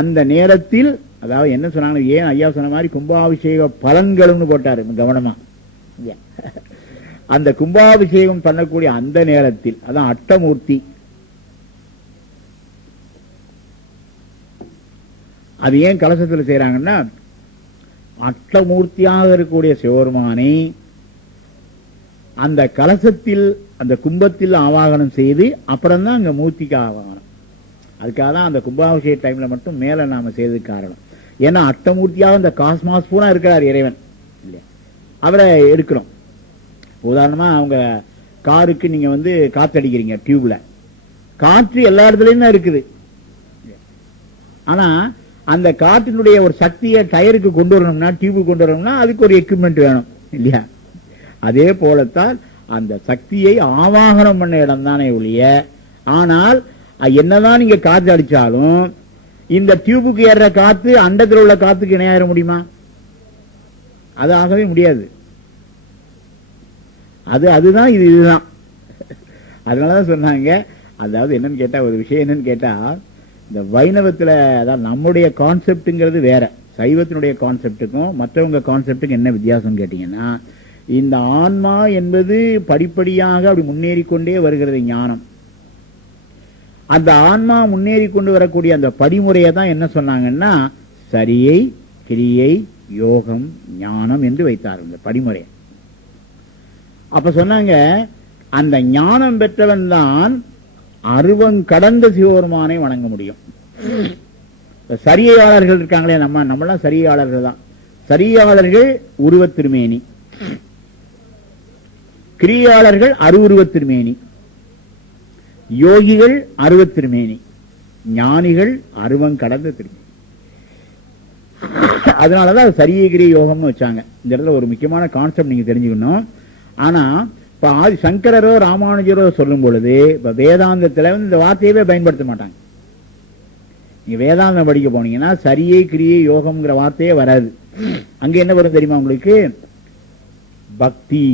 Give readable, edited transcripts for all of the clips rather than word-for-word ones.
அந்த நேரத்தில் அதாவது என்ன சொன்னாங்க, ஏன் ஐயா சொன்ன மாதிரி கும்பாபிஷேக பலன்கள்னு போட்டாரு கவனமா. அந்த கும்பாபிஷேகம் பண்ணக்கூடிய அந்த நேரத்தில் அதான் அட்டமூர்த்தி, அது ஏன் கலசத்தில் செய்யறாங்கன்னா அட்டமூர்த்தியாக இருக்கக்கூடிய சிவபெருமானை அந்த கலசத்தில் அந்த கும்பத்தில் ஆவாகனம் செய்து அப்புறம் தான் அங்க மூர்த்திக்கு ஆவாகனம். அதுக்காக தான் அந்த கும்பாபிஷேக டைம்ல மட்டும் மேல நாம செய்ததுக்கு காரணம். ஏன்னா அட்டமூர்த்தியாக இந்த காஸ்மாஸ் பூரா இருக்கிறார் இறைவன் இல்லையா, அவரை எடுக்கிறோம். உதாரணமா அவங்க காருக்கு நீங்க காத்தடிக்கிறீங்க டியூப்ல, காற்று எல்லா இடத்துலயும் தான் இருக்குது. ஆனா அந்த காற்றினுடைய ஒரு சக்தியை டயருக்கு கொண்டு வரணும்னா, டியூபுக்கு கொண்டு வரணும்னா அதுக்கு ஒரு எக்யூப்மெண்ட் வேணும் இல்லையா. அதே போலத்தான் அந்த சக்தியை ஆவாகனம் பண்ண இடம் தானே ஒழிய, ஆனால் என்னதான் நீங்க காற்று அடிச்சாலும் இந்த டியூபுக்கு ஏற காத்து அண்டத்தில் உள்ள காத்துக்கு இணையாயிர முடியுமா? அது ஆகவே முடியாது. அதுதான் இதுதான். அதனாலதான் சொன்னாங்க. அதாவது என்னன்னு கேட்டா, ஒரு விஷயம் என்னன்னு கேட்டா, இந்த வைணவத்துல அதான் நம்முடைய கான்செப்ட்ங்கிறது வேற, சைவத்தினுடைய கான்செப்டுக்கும் மற்றவங்க கான்செப்டுக்கும் என்ன வித்தியாசம் கேட்டீங்கன்னா, இந்த ஆன்மா என்பது படிப்படியாக அப்படி முன்னேறி கொண்டே வருகிறது ஞானம். அந்த ஆன்மா முன்னேறி கொண்டு வரக்கூடிய அந்த படிமுறையை தான் என்ன சொன்னாங்கன்னா சரியை, கிரியை, யோகம், ஞானம் என்று வைத்தார்கள் இந்த படிமுறை. அப்ப சொன்னாங்க அந்த ஞானம் பெற்றவன் தான் அருவங்கடந்த சிவபெருமானை வணங்க முடியும். சரியையாளர்கள் இருக்காங்களே, நம்மளாம் சரியையாளர்கள் தான். சரியையாளர்கள் உருவத் திருமேனி, கிரியாளர்கள் அருவுருவத் திருமேனி, யோகிகள் அருவத் திருமேனி, ஞானிகள் அருவங்கடந்த திருமேனி. அதனாலதான் சரியை கிரிய யோகம்னு வச்சாங்க. இந்த இடத்துல ஒரு முக்கியமான கான்செப்ட் நீங்க தெரிஞ்சுக்கணும். ஆனா இப்ப ஆதி சங்கரரோ ராமானுஜரோ சொல்லும் பொழுது இப்ப வேதாந்தத்துல இந்த வார்த்தையவே பயன்படுத்த மாட்டாங்க. நீங்க வேதாந்தம் படிக்க போனீங்கன்னா சரியை கிரியை யோகம்ங்கிற வார்த்தையே வராது. அங்க என்ன வரும் தெரியுமா உங்களுக்கு? பக்தி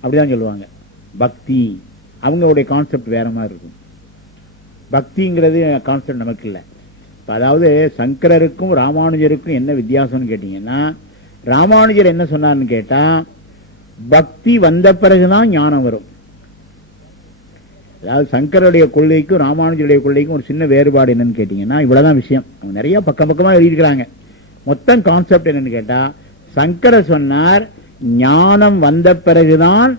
அப்படிதான் சொல்லுவாங்க. பக்தி அவங்களுடைய கான்செப்ட் வேற மாதிரி இருக்கும். பக்திங்கிறது கான்செப்ட் நமக்கு இல்லை. அதாவது சங்கரருக்கும் ராமானுஜருக்கும் என்ன வித்தியாசம்னு கேட்டீங்கன்னா, ராமானுஜர் என்ன சொன்னார்னு கேட்டா பக்தி வந்த பிறகுதான் ஞானம் வரும். அதாவது சங்கருடைய கொள்கைக்கும் ராமானுஜருடைய கொள்கைக்கும் ஒரு சின்ன வேறுபாடு என்னன்னு கேட்டீங்கன்னா, இவ்வளவுதான் விஷயம். அவங்க நிறைய பக்கமா எழுதியிருக்கிறாங்க. மொத்தம் கான்செப்ட் என்னன்னு கேட்டா, சங்கரர் சொன்னார் ஞானம் வந்த பிறகுதான்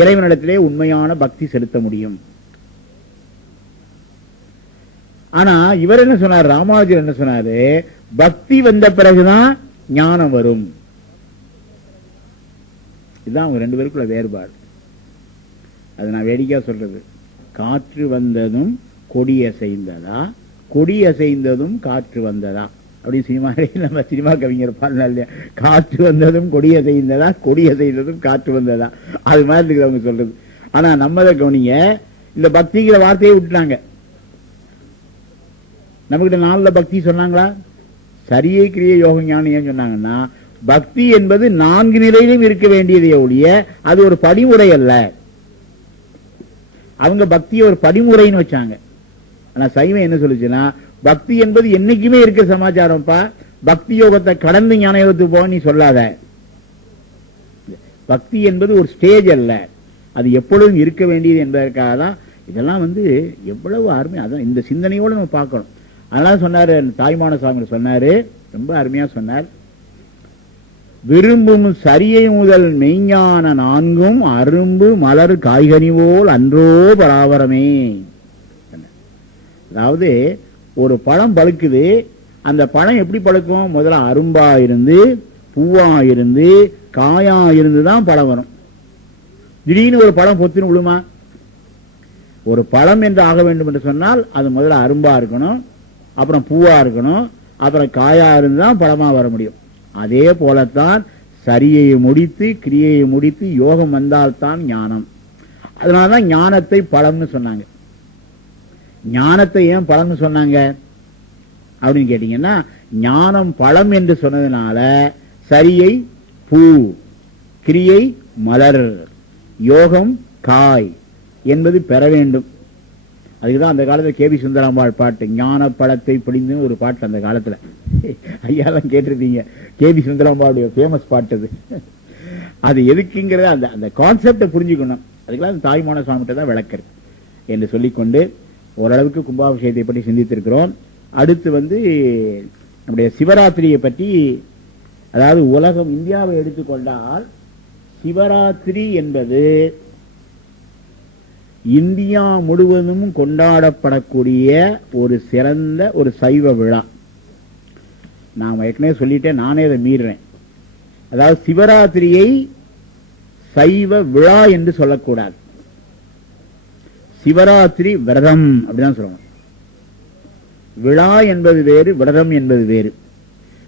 இறைவனிடத்திலே உண்மையான பக்தி செலுத்த முடியும். ஆனா இவர் என்ன சொன்னார், ராமானுஜர் என்ன சொன்னாரு, பக்தி வந்த பிறகுதான் ஞானம் வரும். இதுதான் அவங்க ரெண்டு பேருக்குள்ள வேறுபாடு. அது நான் வேடிக்கையா சொல்றது. காற்று வந்ததும் கொடி அசைந்ததா, கொடி அசைந்ததும் காற்று வந்ததா அப்படின்னு சினிமா நம்ம சினிமா கவிஞர் பாருங்க இல்லையா, காற்று வந்ததும் கொடி அசைந்ததா, கொடி அசைந்ததும் காற்று வந்ததா, அது மாதிரி இருக்குது அவங்க சொல்றது. ஆனா நம்ம கவனிங்க, இந்த பக்திங்கிற வார்த்தையை விட்டுட்டாங்க. நம்மகிட்ட 4 பக்தி சொன்னாங்களா? சரியை கிரியை யோகம் ஞானம் ஏன் சொன்னாங்கன்னா, பக்தி என்பது 4 நிலையிலும் இருக்க வேண்டியதை ஒழிய அது ஒரு படிமுறை அல்ல. அவங்க பக்தியை ஒரு படிமுறைன்னு வச்சாங்க. ஆனா சைவம் என்ன சொல்லுச்சுன்னா, பக்தி என்பது என்னைக்குமே இருக்க சமாச்சாரம்ப்பா, பக்தி யோகத்தை கடந்து ஞான யோகத்துக்கு போக நீ சொல்லாத. பக்தி என்பது ஒரு ஸ்டேஜ் அல்ல, அது எப்பொழுதும் இருக்க வேண்டியது என்பதற்காக தான் இதெல்லாம் எவ்வளவு அருமை. அதான் இந்த சிந்தனையோடு நம்ம பார்க்கணும். அதனால சொன்னாரு தாய்மான சுவாமி சொன்னாரு, ரொம்ப அருமையா சொன்னார், விரும்பும் சரியை முதல் மெய்ஞான 4ம் அரும்பு மலர் காய்கனி போல் அன்றோ பராபரமே. அதாவது ஒரு பழம் பழுக்குது, அந்த பழம் எப்படி பழுக்கும்? முதல்ல அரும்பா இருந்து பூவா இருந்து காயா இருந்துதான் பழம் வரும். திடீர்னு ஒரு பழம் பொத்துன்னு விழுமா? ஒரு பழம் என்று ஆக வேண்டும் என்று சொன்னால் அது முதல்ல அரும்பா இருக்கணும், அப்புறம் பூவா இருக்கணும், அப்புறம் காயா இருந்துதான் பழமா வர முடியும். அதே போலத்தான் சரியை முடித்து கிரியையை முடித்து யோகம் வந்தால்தான் ஞானம். அதனாலதான் ஞானத்தை பழம்னு சொன்னாங்க. ஞானத்தை ஏன் பழம்னு சொன்னாங்க அப்படின்னு கேட்டீங்கன்னா, ஞானம் பழம் என்று சொன்னதுனால சரியை பூ, கிரியை மலர், யோகம் காய் என்பது பெற வேண்டும். அதுக்குதான் அந்த காலத்துல கேபி சுந்தராம்பாள் பாட்டு ஞான பழத்தை பிடிந்து ஒரு பாட்டு அந்த காலத்துல ஐயாலாம் கேட்டிருப்பீங்க. கேபி சுந்தராம்பாளுடைய ஃபேமஸ் பாட்டு அது. அது எதுக்குங்கிறத அந்த அந்த கான்செப்டை புரிஞ்சுக்கணும். அதுக்கெல்லாம் தாய்மான சுவாமிகிட்ட தான் விளக்கறது என்று சொல்லிக்கொண்டு ஓரளவுக்கு கும்பாபிஷேகத்தை பற்றி சிந்தித்திருக்கிறோம். அடுத்து நம்முடைய சிவராத்திரியை பற்றி, அதாவது உலகம் இந்தியாவை எடுத்துக்கொண்டால் சிவராத்திரி என்பது இந்தியா முழுவதும் கொண்டாடப்படக்கூடிய ஒரு சிறந்த ஒரு சைவ விழா. நான் ஏற்கனவே சொல்லிட்டேன், நானே அதை மீறுறேன். அதாவது சிவராத்திரியை சைவ விழா என்று சொல்லக்கூடாது. சிவராத்திரி விரதம் அப்படிதான் சொல்லணும். விழா என்பது வேறு, விரதம் என்பது வேறு.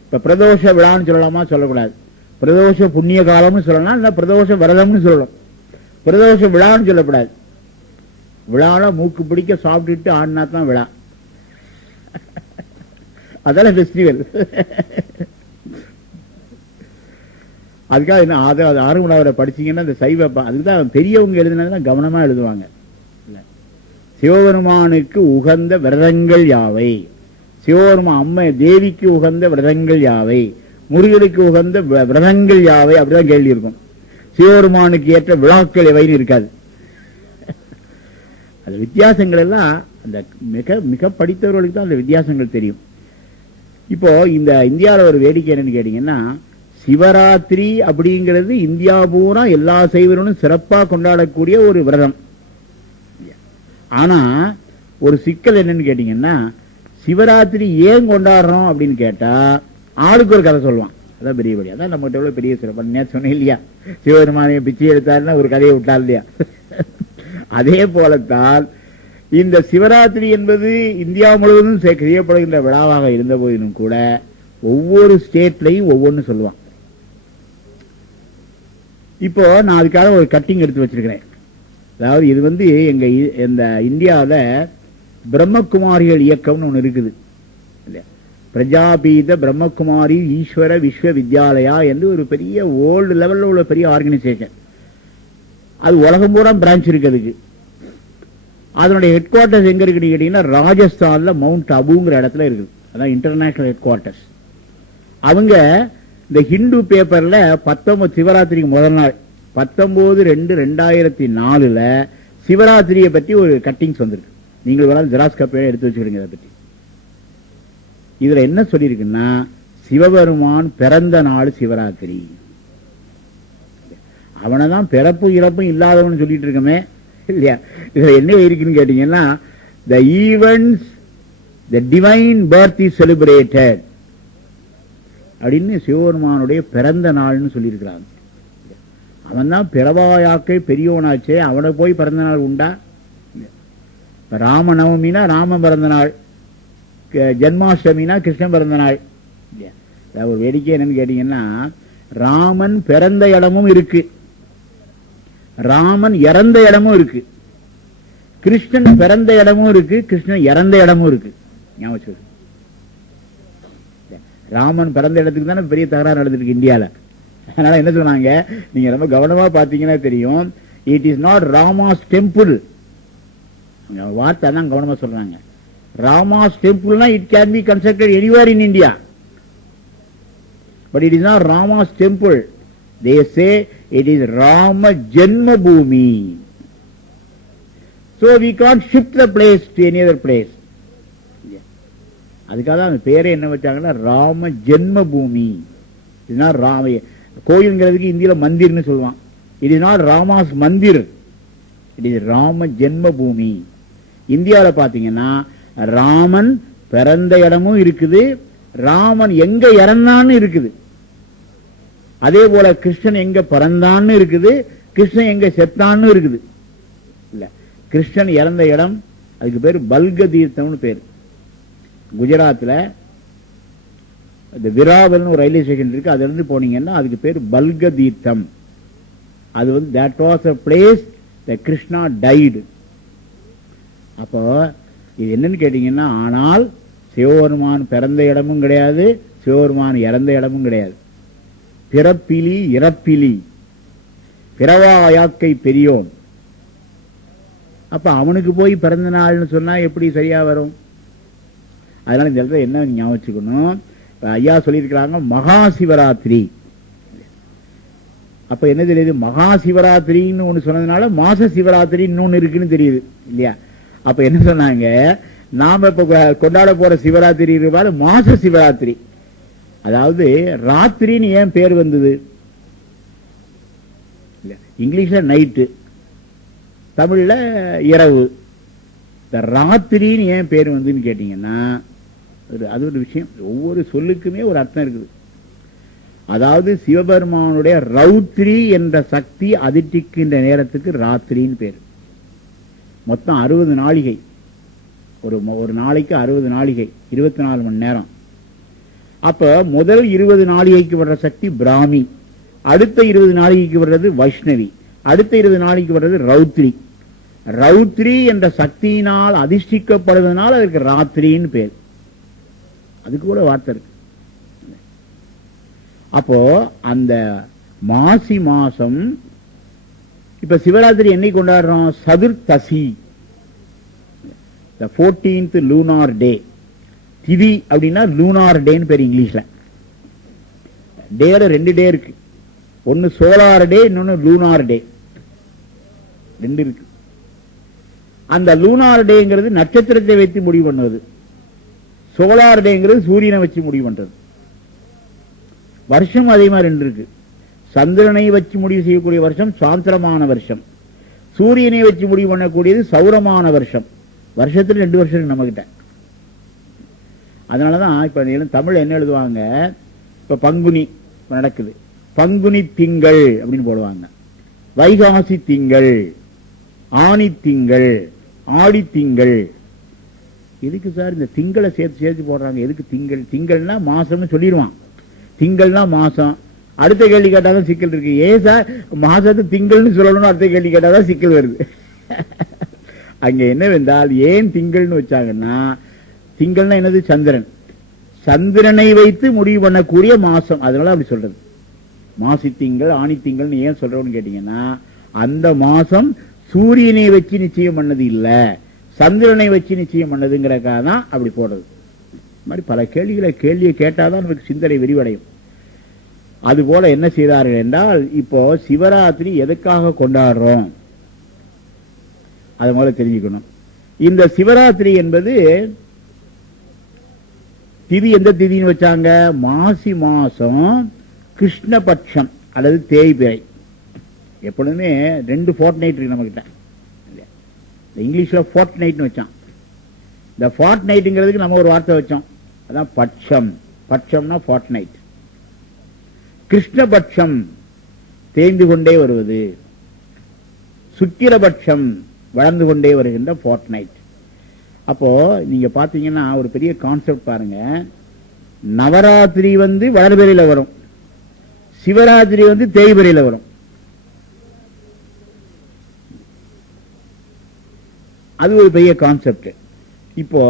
இப்ப பிரதோஷ விழான்னு சொல்லலாமா? சொல்லக்கூடாது. பிரதோஷ புண்ணிய காலம்னு சொல்லலாம், இல்ல பிரதோஷ விரதம்னு சொல்லலாம். பிரதோஷ விழான்னு சொல்லக்கூடாது. விழால மூக்கு பிடிக்க சாப்பிட்டுட்டு ஆடினா தான் விழா. அதான பெஸ்டிவல். அதுக்காக என்ன ஆறுமலாவரை படிச்சீங்கன்னா அந்த சைவ அதுக்குதான் பெரியவங்க எழுதினதுலாம் கவனமா எழுதுவாங்க. சிவபெருமானுக்கு உகந்த விரதங்கள் யாவை, சிவபெருமான் அம்மை தேவிக்கு உகந்த விரதங்கள் யாவை, முருகனுக்கு உகந்த விரதங்கள் யாவை, அப்படிதான் கேள்வி இருக்கும். சிவபெருமானுக்கு ஏற்ற விழாக்கள் எவைன்னு இருக்காது. அந்த வித்தியாசங்கள் எல்லாம் அந்த மிக மிக படித்தவர்களுக்கு தான் அந்த வித்தியாசங்கள் தெரியும். இப்போ இந்த இந்தியாவில் ஒரு வேடிக்கை என்னன்னு கேட்டீங்கன்னா, சிவராத்திரி அப்படிங்கிறது இந்தியா பூரா எல்லா சைவர்களும் சிறப்பா கொண்டாடக்கூடிய ஒரு விரதம். ஆனா ஒரு சிக்கல் என்னன்னு கேட்டீங்கன்னா, சிவராத்திரி ஏன் கொண்டாடுறோம் அப்படின்னு கேட்டா ஆளுக்கு ஒரு கதை சொல்லுவான். அதான் பெரிய படி. அதான் நம்மகிட்ட எவ்வளவு பெரிய சிறப்பு சொன்னேன் இல்லையா? சிவபெருமானைய பிச்சை எடுத்தாருன்னா ஒரு கதையை விட்டார் இல்லையா? அதே போலத்தான் இந்த சிவராத்திரி என்பது இந்தியா முழுவதும் செய்யப்படுகின்ற விழாவாக இருந்த போதிலும் கூட ஒவ்வொரு ஸ்டேட்லையும் ஒவ்வொன்னு சொல்லுவான். இப்போ நான் அதுக்காக ஒரு கட்டிங் எடுத்து வச்சிருக்கிறேன். அதாவது இது எங்க இந்த இந்தியாவில் பிரம்மகுமாரிகள் இயக்கம்னு ஒன்று இருக்குது. பிரஜாபீத பிரம்மகுமாரி ஈஸ்வர விஸ்வ வித்யாலயா என்று ஒரு பெரிய வேர்ல்டு லெவலில் உள்ள பெரிய ஆர்கனைசேஷன். அது உலகம் பூரா பிரான்ச் இருக்கு. அதுக்கு அதனுடைய ஹெட் குவார்டர்ஸ் எங்க இருக்குன்னு கேட்டீங்கன்னா, ராஜஸ்தான்ல மவுண்ட் அபுங்கிற இடத்துல இருக்குது. அதான் இன்டர்நேஷனல் ஹெட் குவார்டர்ஸ். அவங்க இந்த ஹிந்து பேப்பர்ல 19 சிவராத்திரிக்கு முதல் நாள் 19/2/2004 சிவராத்திரியை பற்றி ஒரு கட்டிங்ஸ் வந்திருக்கு. நீங்கள் வேணாலும் ஜெராக்ஸ் காப்பியை எடுத்து வச்சுக்கிடுங்க. அதை பற்றி இதுல என்ன சொல்லியிருக்குன்னா, சிவபெருமான் பிறந்த நாள் சிவராத்திரி. அவனைதான் பிறப்பு இறப்பும் இல்லாதவன் சொல்லிட்டு இருக்கமே இல்லையா? இதுல என்ன இருக்குன்னு கேட்டீங்கன்னா, the events, the divine birth is celebrated அப்படின்னு சிவபெருமானுடைய பிறந்த நாள்னு சொல்லியிருக்கிறாங்க. அவன் தான் பிறவாயாக்கை பெரியவனாச்சே, அவனை போய் பிறந்த நாள் உண்டா? ராமநவமினா ராமன் பிறந்த நாள், ஜென்மாஷ்டமினா கிருஷ்ணன் பிறந்த நாள். ஒரு வேடிக்கை என்னன்னு கேட்டீங்கன்னா, ராமன் பிறந்த இடமும் இருக்கு, ராமன் இறந்த இடமும் இருக்கு. கிருஷ்ணன் பிறந்த இடமும் இருக்கு, கிருஷ்ணன் இறந்த இடமும் இருக்கு. ஞாபகம். ராமன் பிறந்த இடத்துக்கு தானே பெரிய தகராறு நடந்திருக்கு இந்தியால. அதனால என்ன சொன்னாங்க, நீங்க ரொம்ப கவனமா பாத்தீங்கன்னா தெரியும், it is not Rama's temple. வார்த்தை தான் கவனமா சொல்றாங்க. ராமாஸ் டெம்பிள்னா it can be constructed anywhere in India, but it is not Rama's temple. They say it is Rama Janma Bhoomi. So we can't shift the place to any other place. அதுக்காக அந்த பேரை என்ன வச்சாங்கன்னா ராம ஜென்ம பூமி. இதுதான் ராம கோயில்ங்கிறதுக்கு இந்தியில மந்திர்னு சொல்லுவான். It is not ராமாஸ் Mandir, it is Rama Janma Bhoomi. இந்தியாவில் பாத்தீங்கன்னா ராமன் பிறந்த இடமும் இருக்குது, ராமன் எங்க இறந்தான்னு இருக்குது. அதே போல கிருஷ்ணன் எங்க பிறந்தான்னு இருக்குது, கிருஷ்ணன் எங்க செத்தான்னு இருக்குது. இல்ல, கிருஷ்ணன் இறந்த இடம் அதுக்கு பேரு பல்க தீர்த்தம்னு பேரு. குஜராத்ல விராவல் ஒரு ரயில்வே ஸ்டேஷன் இருக்கு, அதுல இருந்து போனீங்கன்னா அதுக்கு பேரு பல்க தீர்த்தம். அது that was a place that Krishna died. அப்போ இது என்னன்னு கேட்டீங்கன்னா, ஆனால் சிவபெருமான் பிறந்த இடமும் கிடையாது, சிவபெருமான் இறந்த இடமும் கிடையாது. பிறப்பிலி இறப்பிலி பிறவாயாக்கை பெரியோன் அப்ப அவனுக்கு போய் பிறந்த நாள்னு சொன்னா எப்படி சரியா வரும்? அதனால இந்த இடத்துல என்ன ஞாபகம் வச்சுக்கணும், ஐயா சொல்லியிருக்கிறாங்க மகா சிவராத்திரி. அப்ப என்ன தெரியுது, மகா சிவராத்திரின்னு ஒண்ணு சொன்னதுனால மாச சிவராத்திரி இன்னொன்னு இருக்குன்னு தெரியுது இல்லையா? அப்ப என்ன சொன்னாங்க, நாம இப்ப கொண்டாட போற சிவராத்திரி இருப்பாரு மாச சிவராத்திரி. அதாவது ராத்திரின்னு ஏன் பேர் வந்தது? இங்கிலீஷ்ல நைட்டு, தமிழ்ல இரவு. ராத்திரின்னு ஏன் பேர் வந்ததுன்னு கேட்டீங்கன்னா அது ஒரு விஷயம். ஒவ்வொரு சொல்லுக்குமே ஒரு அர்த்தம் இருக்குது. அதாவது சிவபெருமானுடைய ரௌத்ரி என்ற சக்தி அதிர்ச்சிக்கின்ற நேரத்துக்கு ராத்திரின்னு பேர். மொத்தம் 60 நாளிகை. ஒரு நாளைக்கு 60 நாளிகை, 24 மணி நேரம். அப்ப முதல் 20 நாளிகைக்கு வர்ற சக்தி பிராமி, அடுத்த 20 நாளிகைக்கு வர்றது வைஷ்ணவி, அடுத்த 20 நாளைக்கு வர்றது ரௌத்ரி. ரௌத்ரி என்ற சக்தியினால் அதிர்ஷ்டிக்கப்படுவதனால் அதற்கு ராத்திரின்னு பேர். அதுக்கு கூட வார்த்தை இருக்கு. அப்போ அந்த மாசி மாசம் இப்ப சிவராத்திரி என்னைக்கு கொண்டாடுறோம்? சதுர்த்தசி, 14th லூனார் டே. திதி அப்படின்னா லூனார் டேன்னு பேர் இங்கிலீஷ்ல. டேல 2 டே இருக்கு, ஒன்னு சோலார் டே, இன்னொன்னு லூனார் டே, 2 இருக்கு. அந்த லூனார் டேங்கிறது நட்சத்திரத்தை வைத்து முடிவு பண்ணுவது, சோலார் டேங்கிறது சூரியனை வச்சு முடிவு பண்றது. வருஷம் அதே மாதிரி 2 இருக்கு. சந்திரனை வச்சு முடிவு செய்யக்கூடிய வருஷம் சாந்திரமான வருஷம், சூரியனை வச்சு முடிவு பண்ணக்கூடியது சௌரமான வருஷம். வருஷத்துல 2 வருஷம் இருக்கு நம்ம கிட்ட. அதனாலதான் இப்ப தமிழ் என்ன எழுதுவாங்க, இப்ப பங்குனி நடக்குது, பங்குனி திங்கள் அப்படின்னு போடுவாங்க, வைகாசி திங்கள், ஆனி திங்கள், ஆடி திங்கள். எதுக்கு சார் இந்த திங்களை சேர்த்து சேர்த்து போடுறாங்க? எதுக்கு திங்கள்? திங்கள்னா மாசம்னு சொல்லிடுவான், திங்கள்னா மாசம். அடுத்த கேள்வி கேட்டாதான் சிக்கல் இருக்கு. ஏன் சார் மாசத்து திங்கள்னு சொல்லணும், அடுத்த கேள்வி கேட்டாதான் சிக்கல் வருது. அங்க என்னவென்றால் ஏன் திங்கள்னு வச்சாங்கன்னா, திங்கள்னா என்னது? சந்திரன். சந்திரனை வைத்து முடிவு பண்ணக்கூடிய மாசம், அதனால அப்படி சொல்றது. மாசி திங்கள், ஆணி திங்கள்னு ஏன் சொல்றோம்னு கேட்டீங்கன்னா, அந்த மாசம் சூரியனை வச்சு நிச்சயம் பண்ணது இல்ல, சந்திரனை வச்சு நிச்சயம் பண்ணதுங்கிறக்காக தான் அப்படி போடுறது. மாதிரி பல கேள்வியை கேட்டாதான் நமக்கு சிந்தனை விரிவடையும். அதுபோல என்ன செய்தார்கள் என்றால், இப்போ சிவராத்திரி எதுக்காக கொண்டாடுறோம் அது முதல்ல தெரிஞ்சுக்கணும். இந்த சிவராத்திரி என்பது திதி எந்த திதின்னு வச்சாங்க? மாசி மாசம் கிருஷ்ணபட்சம் அல்லது தேய்பிறை. எப்பொழுதுமே 2 ஃபோர்ட்நைட் இருக்கு நம்ம கிட்ட. இங்கிலீஷ்ல ஃபோர்ட்நைட்னு வச்சான். இந்த ஃபோர்ட்நைட்ங்கிறதுக்கு நம்ம ஒரு வார்த்தை வச்சோம், அதான் பட்சம். பட்சம்னா ஃபோர்ட்நைட். கிருஷ்ணபட்சம் தேய்ந்து கொண்டே வருவது, சுக்கிரபட்சம் வளர்ந்து கொண்டே வருகின்ற ஃபோர்ட்நைட். அப்போ நீங்க பாத்தீங்கன்னா ஒரு பெரிய கான்செப்ட் பாருங்க. நவராத்திரி வளர்பிறையில வரும், சிவராத்திரி தேய்பிறையில வரும். அது ஒரு பெரிய கான்செப்ட். இப்போ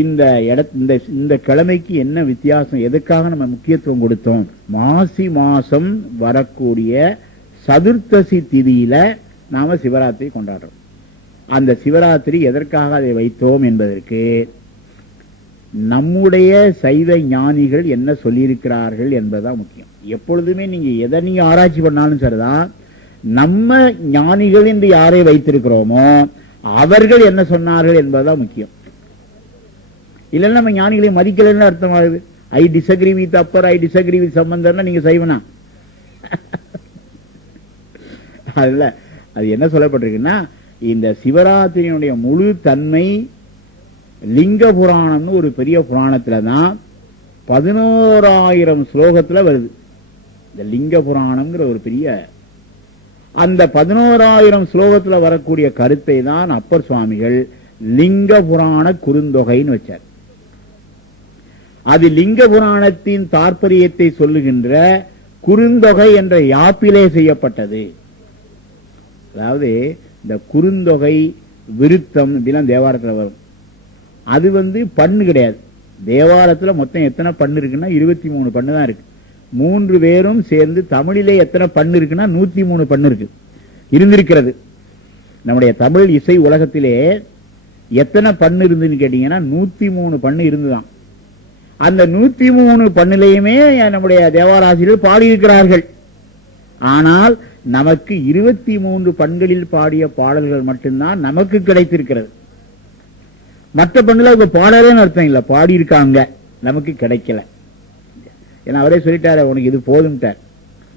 இந்த கிழமைக்கு என்ன வித்தியாசம், எதுக்காக நம்ம முக்கியத்துவம் கொடுத்தோம்? மாசி மாசம் வரக்கூடிய சதுர்த்தசி திதியில நாம சிவராத்திரி கொண்டாடுறோம். அந்த சிவராத்திரி எதற்காக அதை வைத்தோம் என்பதற்கு நம்முடைய சைவ ஞானிகள் என்ன சொல்லியிருக்கிறார்கள் என்பதுதான் முக்கியம். எப்பொழுதுமே நீங்க ஆராய்ச்சி பண்ணாலும் சரிதான், நம்ம ஞானிகள் என்று யாரை வைத்திருக்கிறோமோ அவர்கள் என்ன சொன்னார்கள் என்பதுதான் முக்கியம். இல்லைன்னா நம்ம ஞானிகளை மதிக்கலன்னு அர்த்தமாகுது. I disagree with Appar, I disagree with சம்பந்தர்னா நீங்க சைவனா? அதுல அது என்ன சொல்லப்பட்டிருக்குன்னா, இந்த சிவராத்திரியினுடைய முழு தன்மை லிங்க புராணம்னு ஒரு பெரிய புராணத்துலதான் 11,000 ஸ்லோகத்துல வருது. இந்த லிங்க புராணம்ங்கிற ஒரு பெரிய, அந்த 11,000 ஸ்லோகத்துல வரக்கூடிய கருத்தை தான் அப்பர் சுவாமிகள் லிங்க புராண குறுந்தொகைன்னு வச்சார். அது லிங்க புராணத்தின் தாற்பயத்தை சொல்லுகின்ற குறுந்தொகை என்ற யாப்பிலே செய்யப்பட்டது. அதாவது இந்த குறுந்தொகை, விருத்தம் இப்படிலாம் தேவாரத்தில் வரும். அது பண்ணு கிடையாது. தேவாரத்தில் மொத்தம் எத்தனை பண்ணு இருக்குன்னா 23 பண்ணு தான் இருக்கு. 3 பேரும் சேர்ந்து தமிழிலே எத்தனை பண்ணு இருக்குன்னா 103 பண்ணு இருக்கு, இருந்திருக்கிறது. நம்முடைய தமிழ் இசை உலகத்திலே எத்தனை பண்ணு இருந்துன்னு கேட்டீங்கன்னா 103 பண்ணு இருந்துதான். அந்த 103 பண்ணிலையுமே நம்முடைய தேவாராசிரியர்கள் பாடியிருக்கிறார்கள். ஆனால் நமக்கு 23 பண்களில் பாடிய பாடல்கள் மட்டும்தான் நமக்கு கிடைத்திருக்கிறது. மற்ற பண்ணுல இப்ப பாடலேன்னு அர்த்தம் இல்ல, பாடியிருக்காங்க, நமக்கு கிடைக்கல. ஏன்னா அவரே சொல்லிட்டாரு, உனக்கு இது போதும்ட்டார்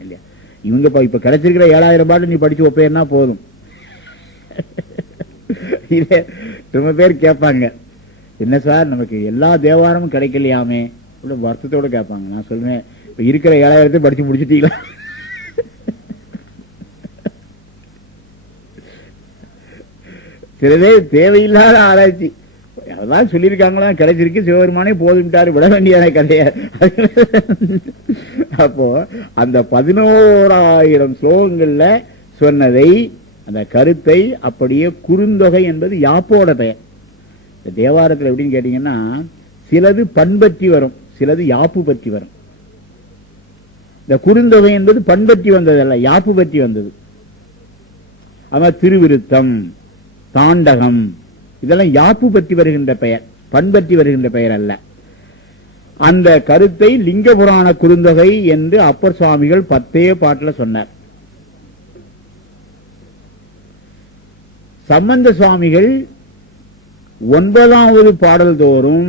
இல்லையா. இவங்க இப்ப கிடைச்சிருக்கிற 7000 பாட்டு நீ படிச்சு ஒப்பேன்னா போதும். இதே ரொம்ப பேர் கேட்பாங்க, என்ன சார் நமக்கு எல்லா தேவாரமும் கிடைக்கலையாமே, வருத்தத்தோட கேட்பாங்க. நான் சொல்லுவேன், இப்ப இருக்கிற 7000 படிச்சு முடிச்சுட்டீங்களா? சிலதே தேவையில்லாத ஆராய்ச்சி, அதான் சொல்லியிருக்காங்களா, கிடைச்சிருக்கு, சிவபெருமானே போதும்ட்டாரு, விட வேண்டியதான கதைய. அப்போ அந்த 11,000 ஸ்லோகங்கள்ல சொன்னதை, அந்த கருத்தை அப்படியே குறுந்தொகை என்பது யாப்போட பெயர். இந்த தேவாரத்தில் எப்படின்னு கேட்டீங்கன்னா, சிலது பண்பற்றி வரும், சிலது யாப்பு பற்றி வரும். இந்த குறுந்தொகை என்பது பண்பற்றி வந்ததல்ல, யாப்பு பற்றி வந்தது. அவன் திருவிருத்தம், தாண்டகம், இதெல்லாம் யாப்பு பற்றி வருகின்ற பெயர், பண்பற்றி வருகின்ற பெயர் அல்ல. அந்த கருத்தை லிங்க புராண குறுந்தொகை என்று அப்பர் சுவாமிகள் 10 பாட்டுல சொன்னார். சம்பந்த சுவாமிகள் 9வது பாடல் தோறும்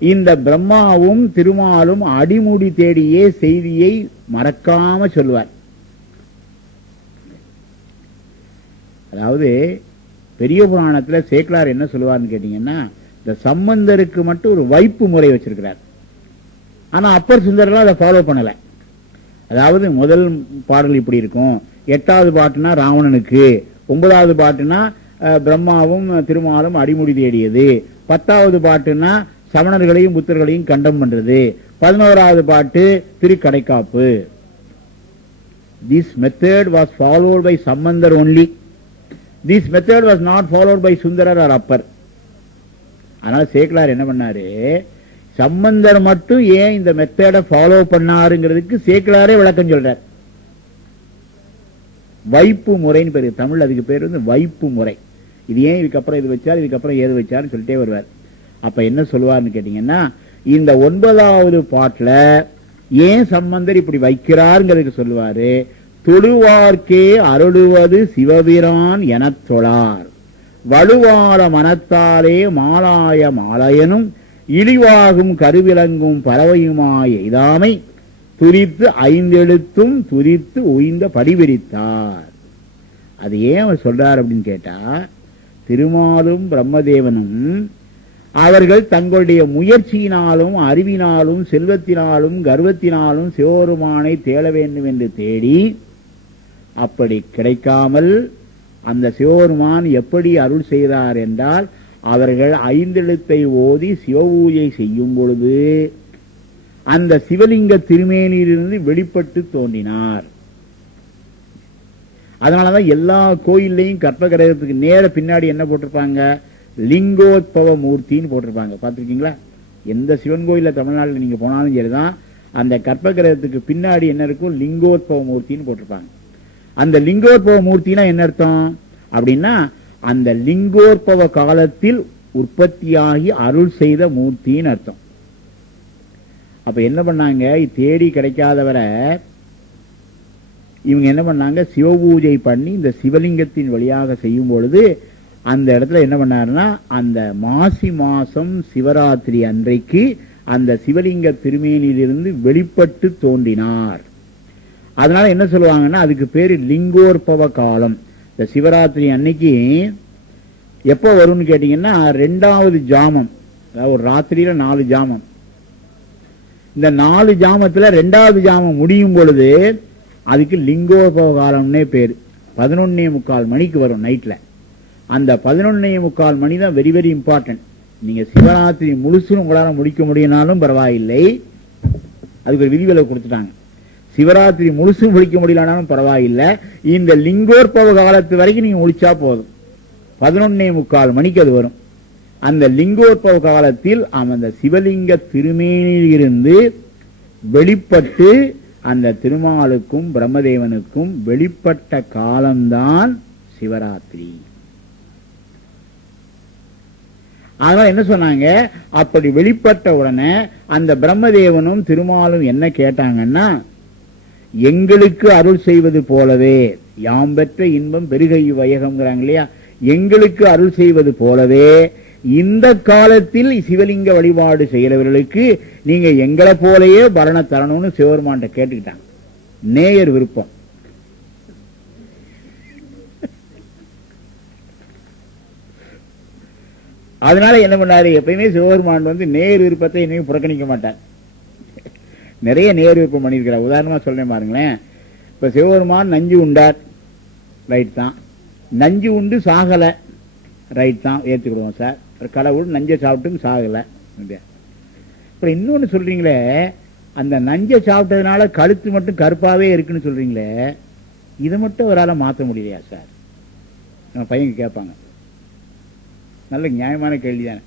இந்த பிரம்மாவும் திருமாலும் அடிமுடி தேடியே செய்தியை மறக்காம சொல்லுவார். அதாவது பெரிய புராணத்துல சேக்கலார் என்ன சொல்லுவார்னு கேட்டீங்கன்னா, இந்த சம்பந்தருக்கு மட்டும் ஒரு வைப்பு முறை வச்சிருக்கிறார். ஆனா அப்பர் சுந்தரெல்லாம் அதை ஃபாலோ பண்ணல. அதாவது முதல் பாடல் இப்படி இருக்கும், 8வது பாட்டுனா ராவணனுக்கு, 9வது பாட்டுனா பிரம்மாவும் திருமாலும் அடிமுடி தேடியது, 10வது பாட்டுனா சமணர்களையும் புத்தர்களையும் கண்டம் பண்றது, 11வது பாட்டு திருக்கடைக்காப்பு. This method was followed by Sambandar only. This method was not followed by Sundarar or Appar. ஆனால் சேக்கலார் என்ன பண்ணாரு, சம்பந்தர் மட்டும் ஏன் இந்த மெத்தட ஃபாலோ பண்ணாருங்கிறதுக்கு சேக்கலாரே விளக்கம் சொல்றார். வைப்பு முறைன்னு பேரு, தமிழ் அதுக்கு பேர் வந்து வைப்பு முறை. இது ஏன் இதுக்கப்புறம் இது வச்சார், இதுக்கப்புறம் ஏது வச்சாருன்னு சொல்லிட்டே வருவார். அப்ப என்ன சொல்லுவார்னு கேட்டீங்கன்னா, இந்த 9வது பாட்டுல ஏன் சம்பந்தர் இப்படி வைக்கிறாருங்கிறதுக்கு சொல்லுவாரு, தொழுவார்க்கே அருளுவது சிவபிரான் எனத் தொழார், வலுவார மனத்தாலே மாலாய மாலயனும் இழிவாகும் கருவிலங்கும் பறவையுமாய் எய்தாமை துரித்து 5 எழுத்தும் துரித்து உய்ந்த படிவிரித்தார். அது ஏன் அவர் சொல்றார் அப்படின்னு கேட்டா, திருமாலும் பிரம்மதேவனும் அவர்கள் தங்களுடைய முயற்சியினாலும் அறிவினாலும் செல்வத்தினாலும் கர்வத்தினாலும் சிவபெருமானை தேட வேண்டும் என்று தேடி, அப்படி கிடைக்காமல் அந்த சிவபெருமான் எப்படி அருள் செய்தார் என்றால், அவர்கள் 5 எழுத்தை ஓதி சிவபூஜை செய்யும் பொழுது அந்த சிவலிங்க திருமேனியிலிருந்து வெளிப்பட்டு தோன்றினார். அதனாலதான் எல்லா கோயில்லையும் கற்பகிரகத்துக்கு நேர பின்னாடி என்ன போட்டிருப்பாங்க, லிங்கோத்பவ மூர்த்தின்னு போட்டிருப்பாங்க. பார்த்திருக்கீங்களா? எந்த சிவன் கோயில தமிழ்நாட்டில் நீங்க போனாலும் சரிதான், அந்த கற்பகிரகத்துக்கு பின்னாடி என்ன இருக்கும், லிங்கோத்பவ மூர்த்தின்னு போட்டிருப்பாங்க. அந்த லிங்கோத்பவ மூர்த்தினா என்ன அர்த்தம் அப்படின்னா, அந்த லிங்கோத்பவ காலத்தில் உற்பத்தியாகி அருள் செய்த மூர்த்தின்னு அர்த்தம். அப்ப என்ன பண்ணாங்க, தேடி கிடைக்காதவரை இவங்க என்ன பண்ணாங்க, சிவபூஜை பண்ணி இந்த சிவலிங்கத்தின் வழியாக செய்யும் பொழுது அந்த இடத்துல என்ன பண்ணாருன்னா, அந்த மாசி மாசம் சிவராத்திரி அன்றைக்கு அந்த சிவலிங்க திருமேனியிலிருந்து வெளிப்பட்டு தோன்றினார். அதனால என்ன சொல்லுவாங்கன்னா, அதுக்கு பேரு லிங்கோற்பவ காலம். இந்த சிவராத்திரி அன்னைக்கு எப்போ வரும்னு கேட்டீங்கன்னா, 2வது ஜாமம், அதாவது ஒரு ராத்திரியில 4 ஜாமம். இந்த 4 ஜாமத்துல 2வது ஜாமம் முடியும் பொழுது அதுக்கு லிங்கோற்பவ காலம்னே பேரு. 11:45 மணிக்கு வரும் நைட்ல. அந்த 11:45 மணி தான் வெரி வெரி இம்பார்ட்டன்ட். நீங்க சிவராத்திரி முழுசும் உங்களால முடிக்க முடியினாலும் பரவாயில்லை, அதுக்கு ஒரு விதிவிலக்கு கொடுத்துட்டாங்க. சிவராத்திரி முழுசும் முடிக்க முடியலனாலும் பரவாயில்லை, இந்த லிங்கோற்பவ காலத்து வரைக்கும் நீங்க முடிச்சா போதும். 11:45 மணிக்கு அது வரும். அந்த லிங்கோற்பவ காலத்தில் அந்த சிவலிங்க திருமேனியில் இருந்து வெளிப்பட்டு அந்த திருமாலுக்கும் பிரம்மதேவனுக்கும் வெளிப்பட்ட காலம்தான் சிவராத்திரி. அதனால என்ன சொன்னாங்க, அப்படி வெளிப்பட்ட உடனே அந்த பிரம்மதேவனும் திருமாலும் என்ன கேட்டாங்கன்னா, எங்களுக்கு அருள் செய்வது போலவே, யாம் பெற்ற இன்பம் பெருகை வையகம்ங்கிறாங்க இல்லையா, எங்களுக்கு அருள் செய்வது போலவே இந்த காலத்தில் சிவலிங்க வழிபாடு செய்யறவர்களுக்கு நீங்க எங்களை போலயே பரண தரணும்னு சிவபெருமான்ட்ட கேட்டுக்கிட்டாங்க. நேயர் விருப்பம். அதனால என்ன பண்ணாரு, எப்பயுமே சிவபெருமான் நேர் விருப்பத்தை இனிமே புறக்கணிக்க மாட்டார். நிறைய நேர் விருப்பம் பண்ணியிருக்கிறார். உதாரணமா சொல்றேன் பாருங்களேன். இப்ப சிவபெருமான் நஞ்சு உண்டார், ரைட் தான். நஞ்சு உண்டு சாகல, ரைட் தான், ஏற்றுக்கிடுவோம் சார். கடவுள் நஞ்சை சாப்பிட்டும் சாகல. அப்புறம் இன்னொன்னு சொல்றீங்களே, அந்த நஞ்சை சாப்பிட்டதுனால கழுத்து மட்டும் கருப்பாவே இருக்குன்னு சொல்றீங்களே, இதை மட்டும் அவரால் மாற்ற முடியலையா சார்? நம்ம பையன் கேட்பாங்க. நல்ல நியாயமான கேள்விதானே.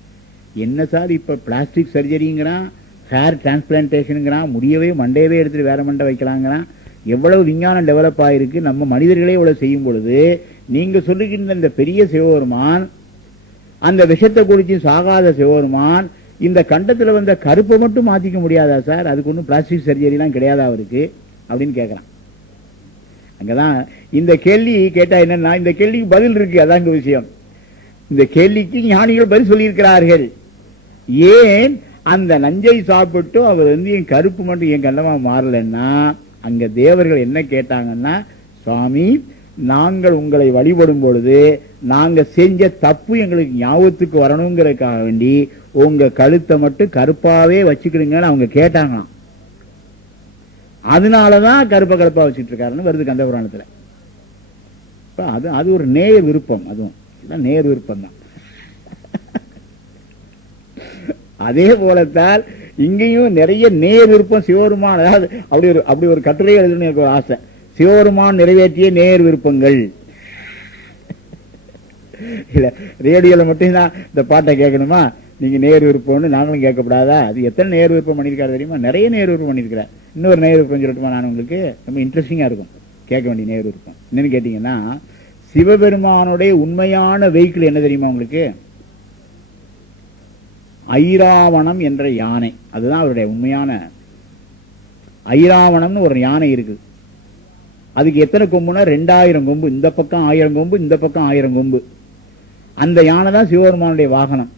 என்ன சார் இப்ப பிளாஸ்டிக் சர்ஜரிங்கிறான், ஹேர் டிரான்ஸ்பிளான்டேஷனுங்கிறான், முடியவே மண்டையவே எடுத்துட்டு வேற மண்டை வைக்கலாங்கிறான். எவ்வளவு விஞ்ஞானம் டெவலப் ஆயிருக்கு. நம்ம மனிதர்களே இவ்வளவு செய்யும் பொழுது நீங்க சொல்லுகின்ற இந்த பெரிய சிவபெருமான், அந்த விஷத்தை குடிச்சு சாகாத சிவபெருமான், இந்த கண்டத்துல வந்த கருப்பை மட்டும் மாத்திக்க முடியாதா சார்? அதுக்கு ஒன்றும் பிளாஸ்டிக் சர்ஜரி எல்லாம் கிடையாதா அவருக்கு அப்படின்னு கேட்கிறான். அங்கதான் இந்த கேள்வி கேட்டா என்னன்னா, இந்த கேள்விக்கு பதில் இருக்கு. அதாங்க விஷயம். இந்த கேள்விக்கு ஞானிகள் பதில் சொல்லியிருக்கிறார்கள். ஏன் அந்த நஞ்சை சாப்பிட்டு அவர் என் கருப்பு மட்டும் என் கண்டமா மாறலன்னா, அங்க தேவர்கள் என்ன கேட்டாங்கன்னா, சுவாமி நாங்கள் உங்களை வழிபடும் பொழுது நாங்க செஞ்ச தப்பு எங்களுக்கு ஞாபகத்துக்கு வரணுங்கிறதுக்காக வேண்டி உங்க கழுத்தை மட்டும் கருப்பாவே வச்சுக்கிடுங்கன்னு அவங்க கேட்டாங்களாம். அதனாலதான் கருப்பா வச்சுட்டு இருக்காருன்னு வருது கந்த புராணத்துல. அது ஒரு நேய விருப்பம். அதுவும் நேர் விருப்பம் தான். அதே போலத்தான் இங்கேயும் நிறைய நேர் விருப்பம் சிவபெருமான். அதாவது அப்படி ஒரு கட்டுரை எழுதணும்னு எனக்கு ஒரு ஆசை. சிவபெருமான் நிறைவேற்றிய நேர் விருப்பங்கள். இல்ல ரேடியோல மட்டும்தான் இந்த பாட்டை கேட்கணுமா, நீங்க நேர் விருப்பம்னு நாங்களும் கேட்கப்படாதா? அது எத்தனை நேர் விருப்பம் பண்ணியிருக்காரு தெரியுமா? நிறைய நேர் விருப்பம் பண்ணியிருக்கிறார். இன்னொரு நேர் விருப்பம் சொல்லட்டுமா நான் உங்களுக்கு? ரொம்ப இன்ட்ரெஸ்டிங்கா இருக்கும் கேட்க வேண்டிய நேர் விருப்பம். என்னன்னு கேட்டீங்கன்னா, சிவபெருமானுடைய உண்மையான வெஹிக்கிள் என்ன தெரியுமா உங்களுக்கு? ஐராவணம் என்ற யானை. அதுதான் அவருடைய உண்மையான. ஐராவணம்னு ஒரு யானை இருக்கு. அதுக்கு எத்தனை கொம்புனா 2000 கொம்பு. இந்த பக்கம் 1000 கொம்பு, இந்த பக்கம் 1000 கொம்பு. அந்த யானை தான் சிவபெருமானுடைய வாகனம்.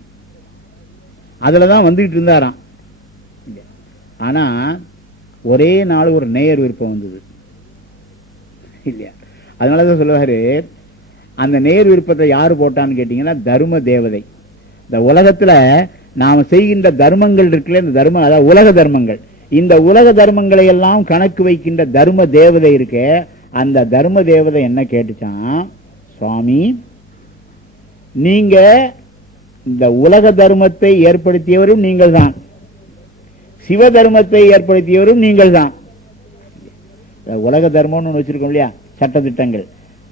அதுலதான் வந்துகிட்டு இருந்தாராம். ஆனா ஒரே நாள் ஒரு நேயர் விருப்பம் வந்தது இல்லையா? அதனாலதான் சொல்லுவாரு, அந்த நேர் விருப்பத்தை யாரு போட்டான்னு கேட்டீங்கன்னா, தர்ம தேவதை. இந்த உலகத்துல நாம செய்கின்ற தர்மங்கள் இருக்குல்ல, இந்த தர்மம், அதாவது உலக தர்மங்கள், இந்த உலக தர்மங்களை எல்லாம் கணக்கு வைக்கின்ற தர்ம தேவதை இருக்கு. அந்த தர்ம தேவதை என்ன கேட்டுச்சான், சுவாமி நீங்க இந்த உலக தர்மத்தை ஏற்படுத்தியவரும் நீங்கள் தான், சிவ தர்மத்தை ஏற்படுத்தியவரும் நீங்கள் தான். உலக தர்மம்னு ஒண்ணு வச்சிருக்கோம் இல்லையா, சட்டத்திட்டங்கள்,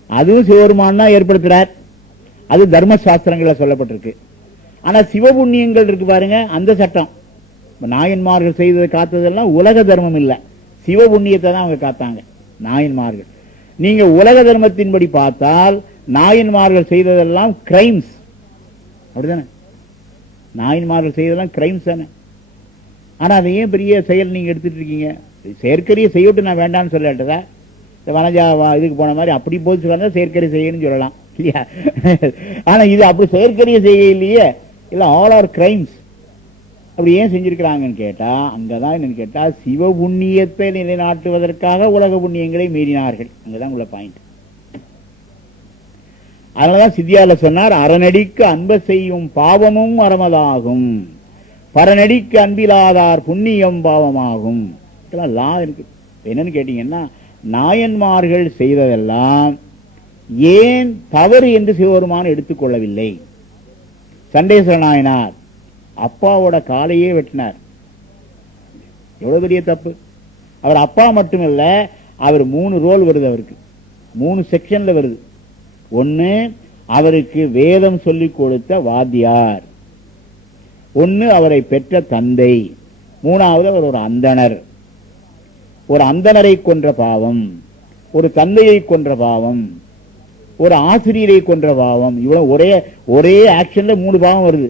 அதுவும் சிவபெருமான் தான் ஏற்படுத்துறார். அது தர்ம சாஸ்திரங்கள சொல்லப்பட்டிருக்கு. ஆனா சிவபுண்ணியங்கள் இருக்கு பாருங்க, அந்த சட்டம் நாயன்மார்கள் செய்ததை காத்ததெல்லாம் உலக தர்மம் இல்ல, சிவபுண்ணியத்தை தான் அவங்க காத்தாங்க நாயன்மார்கள். நீங்க உலக தர்மத்தின்படி பார்த்தால் நாயன்மார்கள் செய்ததெல்லாம் கிரைம்ஸ், அப்படிதானே? நாயன்மார்கள் செய்ததெல்லாம் கிரைம்ஸ் தானே. ஆனா அதை ஏன் பெரிய செயல் நீங்க எடுத்துட்டு இருக்கீங்க? செயற்கரிய செய்யட்டு நான் வேண்டாம்னு சொல்லட்டதா? வனஜா இதுக்கு போன மாதிரி அப்படி போச்சு வந்தா செயற்கரிய செய்யணும்னு சொல்லலாம் இல்லையா? ஆனா இது அப்படி செயற்கரிய செய்ய இல்லையே, இல்ல ஆல் ஆர் கிரைம்ஸ். அப்படி ஏன் செஞ்சிருக்கிறாங்கன்னு கேட்டா, அங்கதான் என்னன்னு கேட்டா, சிவ புண்ணியத்தை நிலைநாட்டுவதற்காக உலக புண்ணியங்களை மீறினார்கள். அங்கதான் உள்ள பாயிண்ட். அதனாலதான் சித்தியால சொன்னார், அறநடிக்கு அன்ப செய்யும் பாவமும் அறமதாகும், பரநடிக்கு அன்பிலாதார் புண்ணியம் பாவமாகும். இதெல்லாம் லா இருக்கு. என்னன்னு கேட்டீங்கன்னா, நாயன்மார்கள் செய்ததெல்லாம் ஏன் தவறு என்று சிவபெருமான் எடுத்துக்கொள்ளவில்லை. சண்டேஸ்வர நாயனார் அப்பாவோட காலையே வெட்டினார். எவ்வளவு பெரிய தப்பு! அவர் அப்பா மட்டுமல்ல, அவர் 3 ரோல் வருது, அவருக்கு 3 செக்ஷன்ல வருது. ஒன்னு அவருக்கு வேதம் சொல்லிக் கொடுத்த வாத்தியார், ஒன்னு அவரை பெற்ற தந்தை, 3வது அவர் ஒரு அந்தணர். ஒரு அந்தணரை கொன்ற பாவம், ஒரு தந்தையை கொன்ற பாவம், ஒரு ஆசிரியரை கொன்ற பாவம். இவ்வளவு ஒரே ஆக்ஷன்ல 3 பாவம் வருது.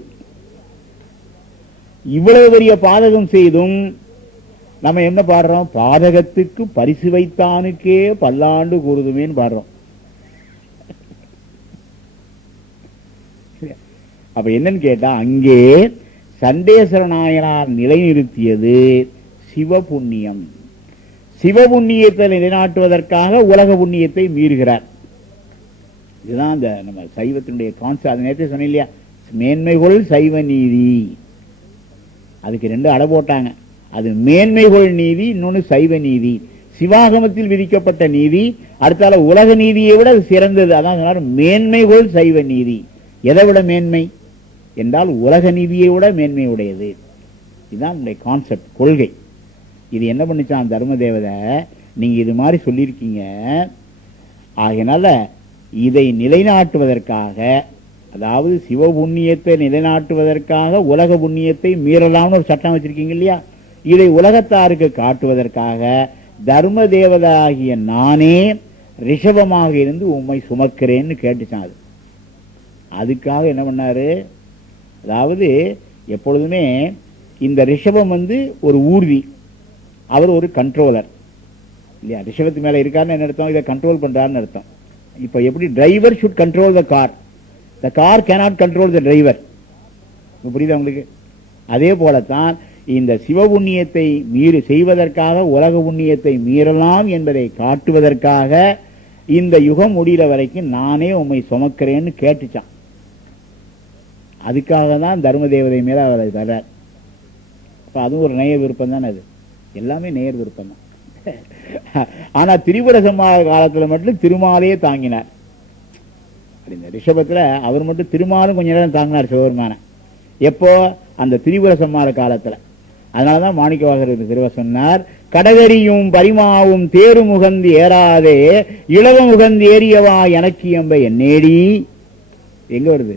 இவ்வளவு பெரிய பாதகம் செய்தும் நம்ம என்ன பாடுறோம்? பாதகத்துக்கு பரிசு வைத்தானுக்கே பல்லாண்டு கூறுதுமேன்னு பாடுறோம். அப்ப என்னன்னு கேட்டா, அங்கே சண்டேஸ்வர நாயனார் நிலைநிறுத்தியது சிவபுண்ணியம். சிவபுண்ணியத்தை நிலைநாட்டுவதற்காக உலக புண்ணியத்தை மீறுகிறார். இதுதான் இந்த நம்ம சைவத்தினுடைய கான்செப்ட். அது நேரத்தை சொன்ன இல்லையா, மேன்மைகொள் சைவ நீதி. அதுக்கு 2 அடை போட்டாங்க. அது மேன்மைகொள் நீதி, இன்னொன்னு சைவ நீதி. சிவாகமத்தில் விதிக்கப்பட்ட நீதி, அடுத்தால உலக நீதியை விட அது சிறந்தது. அதான் சொன்னார் மேன்மைகொள் சைவ நீதி. எதை விட மேன்மை என்றால் உலக நீதியை விட மேன்மை உடையது. இதுதான் நம்முடைய கான்செப்ட், கொள்கை. இது என்ன பண்ணுச்சான் தர்ம தேவதை, நீங்க இது மாதிரி சொல்லியிருக்கீங்க, ஆகையினால இதை நிலைநாட்டுவதற்காக, அதாவது சிவபுண்ணியத்தை நிலைநாட்டுவதற்காக உலக புண்ணியத்தை மீறலாம்னு ஒரு சட்டம் வச்சிருக்கீங்க இல்லையா, இதை உலகத்தாருக்கு காட்டுவதற்காக தர்ம தேவதை ஆகிய நானே ரிஷபமாக இருந்து உம்மை சுமக்கிறேன்னு கேட்டுச்சான். அதுக்காக என்ன பண்ணாரு, அதாவது எப்பொழுதுமே இந்த ரிஷபம் ஒரு ஊர்தி, அவர் ஒரு கண்ட்ரோலர் இல்லையா. ரிஷபத்து மேல இருக்காருன்னு என்ன அர்த்தம்? இதை கண்ட்ரோல் பண்றாருன்னு அர்த்தம். இப்ப எப்படி driver should control the car, the car cannot control the driver. புரியுதா உங்களுக்கு? அதே போலத்தான் இந்த சிவபுண்ணியத்தை செய்வதற்காக உலக புண்ணியத்தை மீறலாம் என்பதை காட்டுவதற்காக இந்த யுகம் முடிகிற வரைக்கும் நானே உம்மை சுமக்கிறேன்னு கேட்டுச்சான். அதுக்காக தான் தர்ம தேவதை மேல அவரை தர்றார். அதுவும் ஒரு நேய விருப்பம் தானே, அது எல்லாமே நேர் விருப்பம் தான். ஆனா திரிபுர சம்ஹார காலத்துல மட்டும் திருமாலையே தாங்கினார். இந்த ரிஷபத்துல அவர் மட்டும் திருமாலும் கொஞ்ச நேரம் தாங்கினார் சிவபெருமான. எப்போ? அந்த திரிபுர சம்ஹார காலத்துல. அதனாலதான் மாணிக்கவாசகர் திருவ சொன்னார், கடகரியும் பரிமாவும் தேரு முகந்து ஏறாதே இளவ முகந்து ஏறியவா எனக்கு எம்ப என்னேடி. எங்க வருது?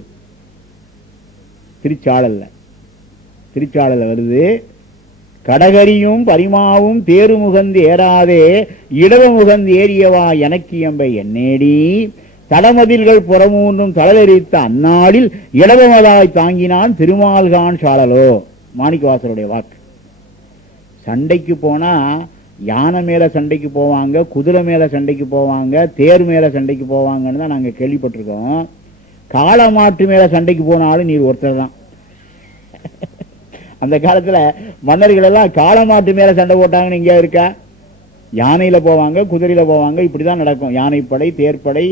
திருச்சாளல்ல வருது. கடகரியும் பரிமாவும் தேரு முகந்து ஏறாதே இடவ முகந்து ஏறியவா எனக்கு எம்ப என்னேடி. தடமதில்கள் புறமூன்றும் தளலெரித்த அந்நாளில் இடவமதாய் தாங்கினான் திருமால்கான் சாளலோ. மாணிக்கவாசருடைய வாக்கு. சண்டைக்கு போனா யானை மேல சண்டைக்கு போவாங்க, குதிரை மேல சண்டைக்கு போவாங்க, தேர் மேல சண்டைக்கு போவாங்கன்னு தான் நாங்க கேள்விப்பட்டிருக்கோம். காளமாட்டு மேல சண்டைக்கு போனாலும் நீர் ஒருத்தர் தான். அந்த காலத்துல மன்னர்கள் எல்லாம் காளமாட்டு மேல சண்டை போட்டாங்கன்னு இங்க இருக்கா? யானையில போவாங்க, குதிரையில போவாங்க, இப்படிதான் நடக்கும். யானைப்படை, தேர்ப்படை,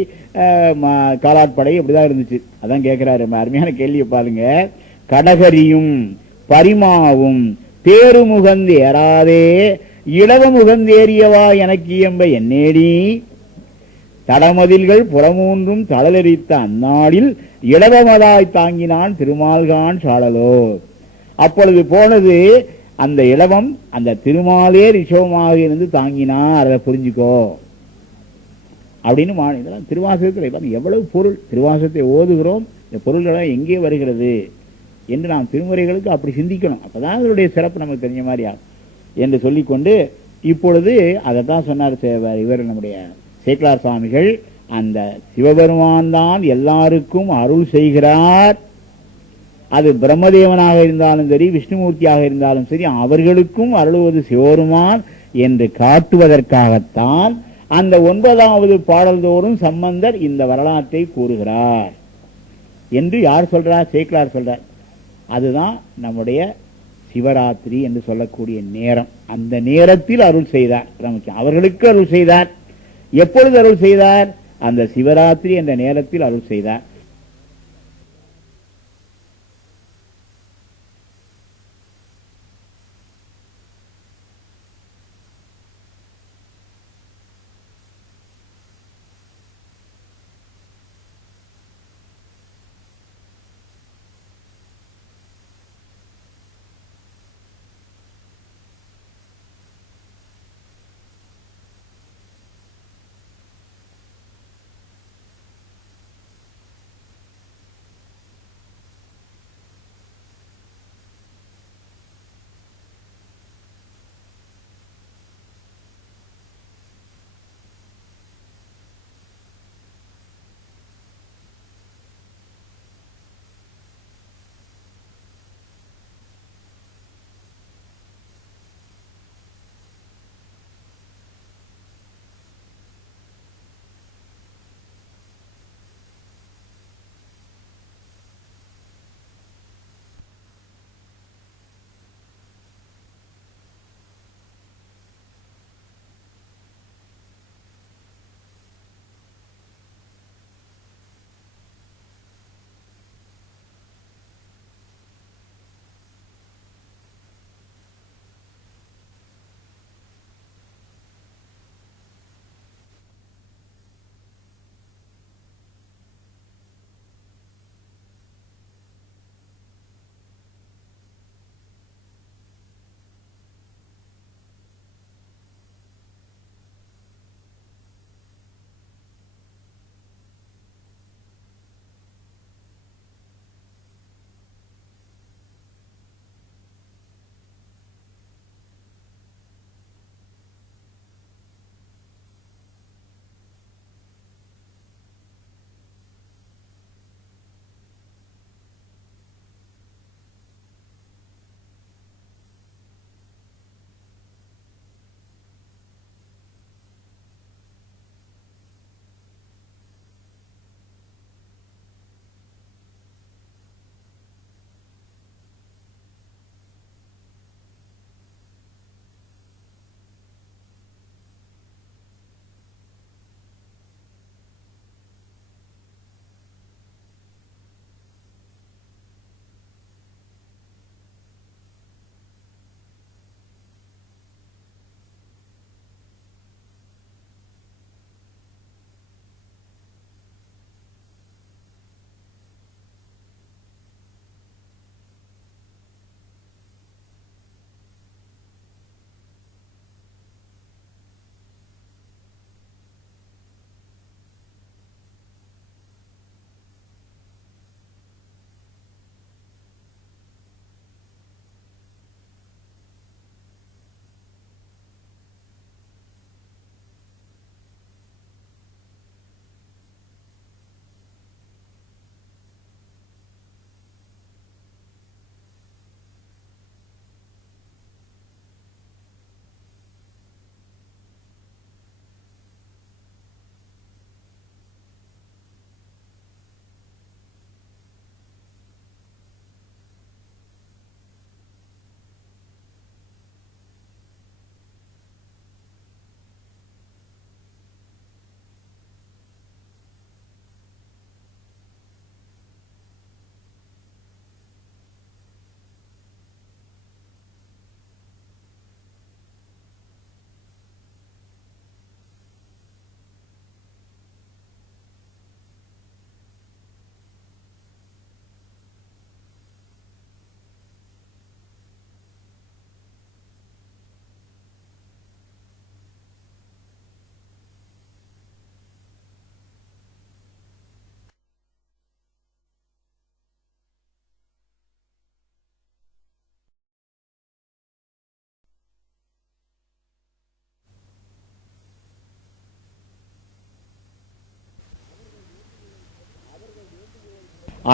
காலாட்படை இப்படிதான் இருந்துச்சு. அதான் கேட்கிறாரு, அருமையான கேள்வியை பாருங்க. கடகரியும் பரிமாவும் தேரு முகந்து ஏறாதே இளவ முகந்தேறியவா எனக்கு எம்ப என்னேடி. தடமதில்கள் புறமூன்றும் தளலெரித்த அந்நாளில் இளவமதாய் தாங்கினான் திருமால்கான் சாளலோ. அப்பொழுது போனது அந்த இளவம், அந்த திருமாலே ரிஷபமாக இருந்து தாங்கினார். அதை புரிஞ்சுக்கோ அப்படின்னு இதெல்லாம் திருவாசகத்தில் எவ்வளவு பொருள். திருவாசகத்தை ஓதுகிறோம், இந்த பொருள்கள் எங்கே வருகிறது என்று நாம் திருமுறைகளுக்கு அப்படி சிந்திக்கணும். அப்பதான் அதனுடைய சிறப்பு நமக்கு தெரிஞ்ச மாதிரி ஆகும் என்று சொல்லிக்கொண்டு, இப்பொழுது அதைத்தான் சொன்னார் இவர் நம்முடைய சேக்கிழார் சுவாமிகள். அந்த சிவபெருமான் தான் எல்லாருக்கும் அருள் செய்கிறார். அது பிரம்மதேவனாக இருந்தாலும் சரி, விஷ்ணுமூர்த்தியாக இருந்தாலும் சரி, அவர்களுக்கும் அருளுவது சிவபெருமான் என்று காட்டுவதற்காகத்தான் அந்த 9வது பாடல்தோறும் சம்பந்தர் இந்த வரலாற்றை கூறுகிறார் என்று யார் சொல்றார்? சேக்கிழார் சொல்றார். அதுதான் நம்முடைய சிவராத்திரி என்று சொல்லக்கூடிய நேரம். அந்த நேரத்தில் அருள் செய்தார். அவர்களுக்கு அருள் செய்தார். எப்பொழுது அருள் செய்தார்? அந்த சிவராத்திரி என்ற நேரத்தில் அருள் செய்தார்.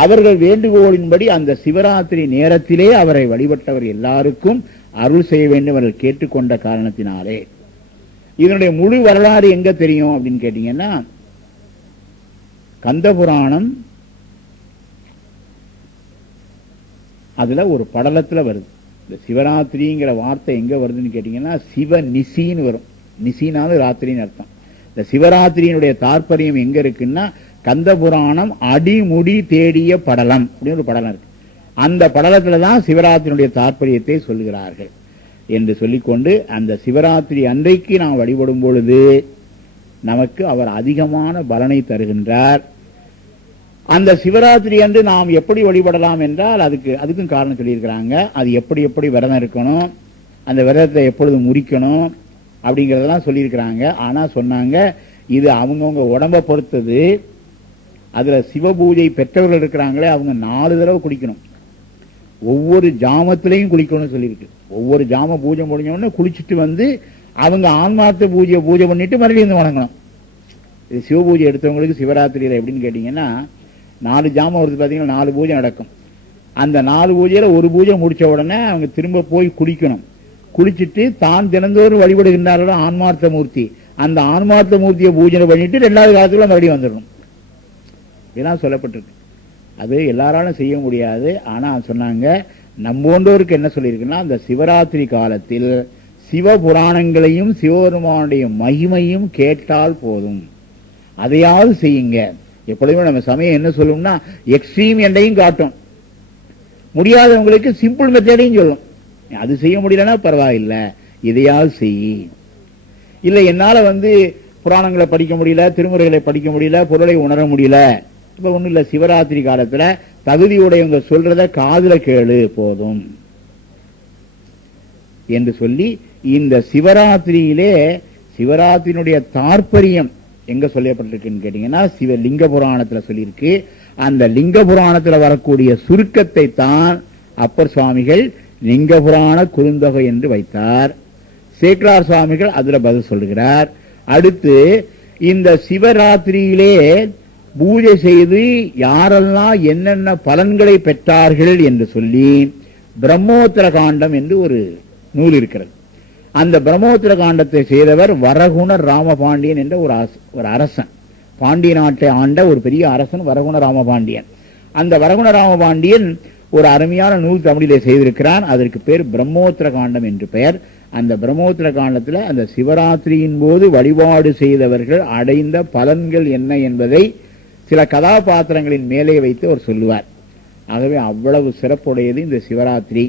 அவர்கள் வேண்டுகோளின்படி அந்த சிவராத்திரி நேரத்திலே அவரை வழிபட்டவர் எல்லாருக்கும் அருள் செய்ய வேண்டும் அவர்கள் கேட்டுக்கொண்ட காரணத்தினாலே. இதனுடைய முழு வரலாறு எங்க தெரியும் அப்படின்னு கேட்டீங்கன்னா, கந்தபுராணம் அதுல ஒரு படலத்துல வருது. இந்த சிவராத்திரிங்கிற வார்த்தை எங்க வருதுன்னு கேட்டீங்கன்னா, சிவ நிசின்னு வரும். நிசினாலும் ராத்திரின்னு அர்த்தம். இந்த சிவராத்திரியினுடைய தாற்பயம் எங்க இருக்குன்னா, கந்தபுராணம் அடிமுடி தேடிய படலம் அப்படின்னு ஒரு படலம் இருக்கு. அந்த படலத்துலதான் சிவராத்திரியினுடைய தாற்பயத்தை சொல்லுகிறார்கள் என்று சொல்லிக்கொண்டு, அந்த சிவராத்திரி அன்றைக்கு நாம் வழிபடும் பொழுது நமக்கு அவர் அதிகமான பலனை தருகின்றார். அந்த சிவராத்திரி அன்று நாம் எப்படி வழிபடலாம் என்றால், அதுக்கும் காரணம் சொல்லியிருக்கிறாங்க. அது எப்படி விரதம் இருக்கணும், அந்த விரதத்தை எப்பொழுது முறிக்கணும் அப்படிங்கறதெல்லாம் சொல்லியிருக்கிறாங்க. ஆனா சொன்னாங்க, இது அவங்கவுங்க உடம்பை பொறுத்தது. அதுல சிவபூஜை பெற்றவர்கள் இருக்கிறாங்களே, அவங்க 4 தடவை குளிக்கணும். ஒவ்வொரு ஜாமத்திலையும் குளிக்கணும்னு சொல்லியிருக்கு. ஒவ்வொரு ஜாம பூஜை முடிஞ்சோடனே குளிச்சுட்டு வந்து அவங்க ஆன்மார்த்த பூஜை பண்ணிட்டு மறுபடியும் வந்து வணங்கணும். இது சிவபூஜை எடுத்தவங்களுக்கு சிவராத்திரியில எப்படின்னு கேட்டீங்கன்னா, 4 ஜாமம் வருது பாத்தீங்கன்னா, 4 பூஜை நடக்கும். அந்த 4 பூஜையில ஒரு பூஜை முடிச்ச உடனே அவங்க திரும்ப போய் குளிக்கணும். குளிச்சுட்டு தான் தினந்தோறும் வழிபடுகின்றார்களோ ஆன்மார்த்த மூர்த்தி, அந்த ஆன்மார்த்த மூர்த்தியை பூஜை பண்ணிட்டு 2வது காலத்துல மறுபடியும் வந்துடணும். இதெல்லாம் சொல்லப்பட்டிருக்கு. அது எல்லாராலும் செய்ய முடியாது. ஆனா சொன்னாங்க, நம்போன்றோருக்கு என்ன சொல்லியிருக்குன்னா, அந்த சிவராத்திரி காலத்தில் சிவபுராணங்களையும் சிவபெருமானுடைய மகிமையும் கேட்டால் போதும், அதையாவது செய்யுங்க. எப்பொழுதுமே நம்ம சமயம் என்ன சொல்லும்னா, எக்ஸ்ட்ரீம் எண்டையும் காட்டும், முடியாதவங்களுக்கு சிம்பிள் மெத்தடையும் சொல்லும். அது செய்ய முடியலன்னா பரவாயில்லை, இதையாவது செய். இல்லை என்னால புராணங்களை படிக்க முடியல, திருமுறைகளை படிக்க முடியல, பொருளை உணர முடியல, இப்ப ஒண்ணும் இல்ல, சிவராத்திரி காலத்துல தகுதியுடையவங்க சொல்றத காதுல கேளு போதும் என்று சொல்லி, இந்த சிவராத்திரியிலே சிவராத்திரியினுடைய தாற்பயம் எங்க சொல்லப்பட்டிருக்குன்னு கேட்டீங்கன்னா, சிவலிங்க புராணத்துல சொல்லியிருக்கு. அந்த லிங்க புராணத்துல வரக்கூடிய சுருக்கத்தை தான் அப்பர் சுவாமிகள் லிங்க புராண குறுந்தொகை என்று வைத்தார். சேக்கலார் சுவாமிகள் அதுல பதில் சொல்லுகிறார். அடுத்து இந்த சிவராத்திரியிலே பூஜை செய்து யாரெல்லாம் என்னென்ன பலன்களை பெற்றார்கள் என்று சொல்லி பிரம்மோத்தர காண்டம் என்று ஒரு நூல் இருக்கிறது. அந்த பிரம்மோத்தர காண்டத்தை செய்தவர் வரகுண ராமபாண்டியன் என்ற ஒரு அரசன். பாண்டிய நாட்டை ஆண்ட ஒரு பெரிய அரசன் வரகுண ராமபாண்டியன். அந்த வரகுண ராமபாண்டியன் ஒரு அருமையான நூல் தமிழிலே செய்திருக்கிறான். அதற்கு பேர் பிரம்மோத்தர காண்டம் என்று பெயர். அந்த பிரம்மோத்தர காண்டத்துல அந்த சிவராத்திரியின் போது வழிபாடு செய்தவர்கள் அடைந்த பலன்கள் என்ன என்பதை சில கதாபாத்திரங்களின் மேலே வைத்து அவர் சொல்லுவார். ஆகவே அவ்வளவு சிறப்புடையது இந்த சிவராத்திரி.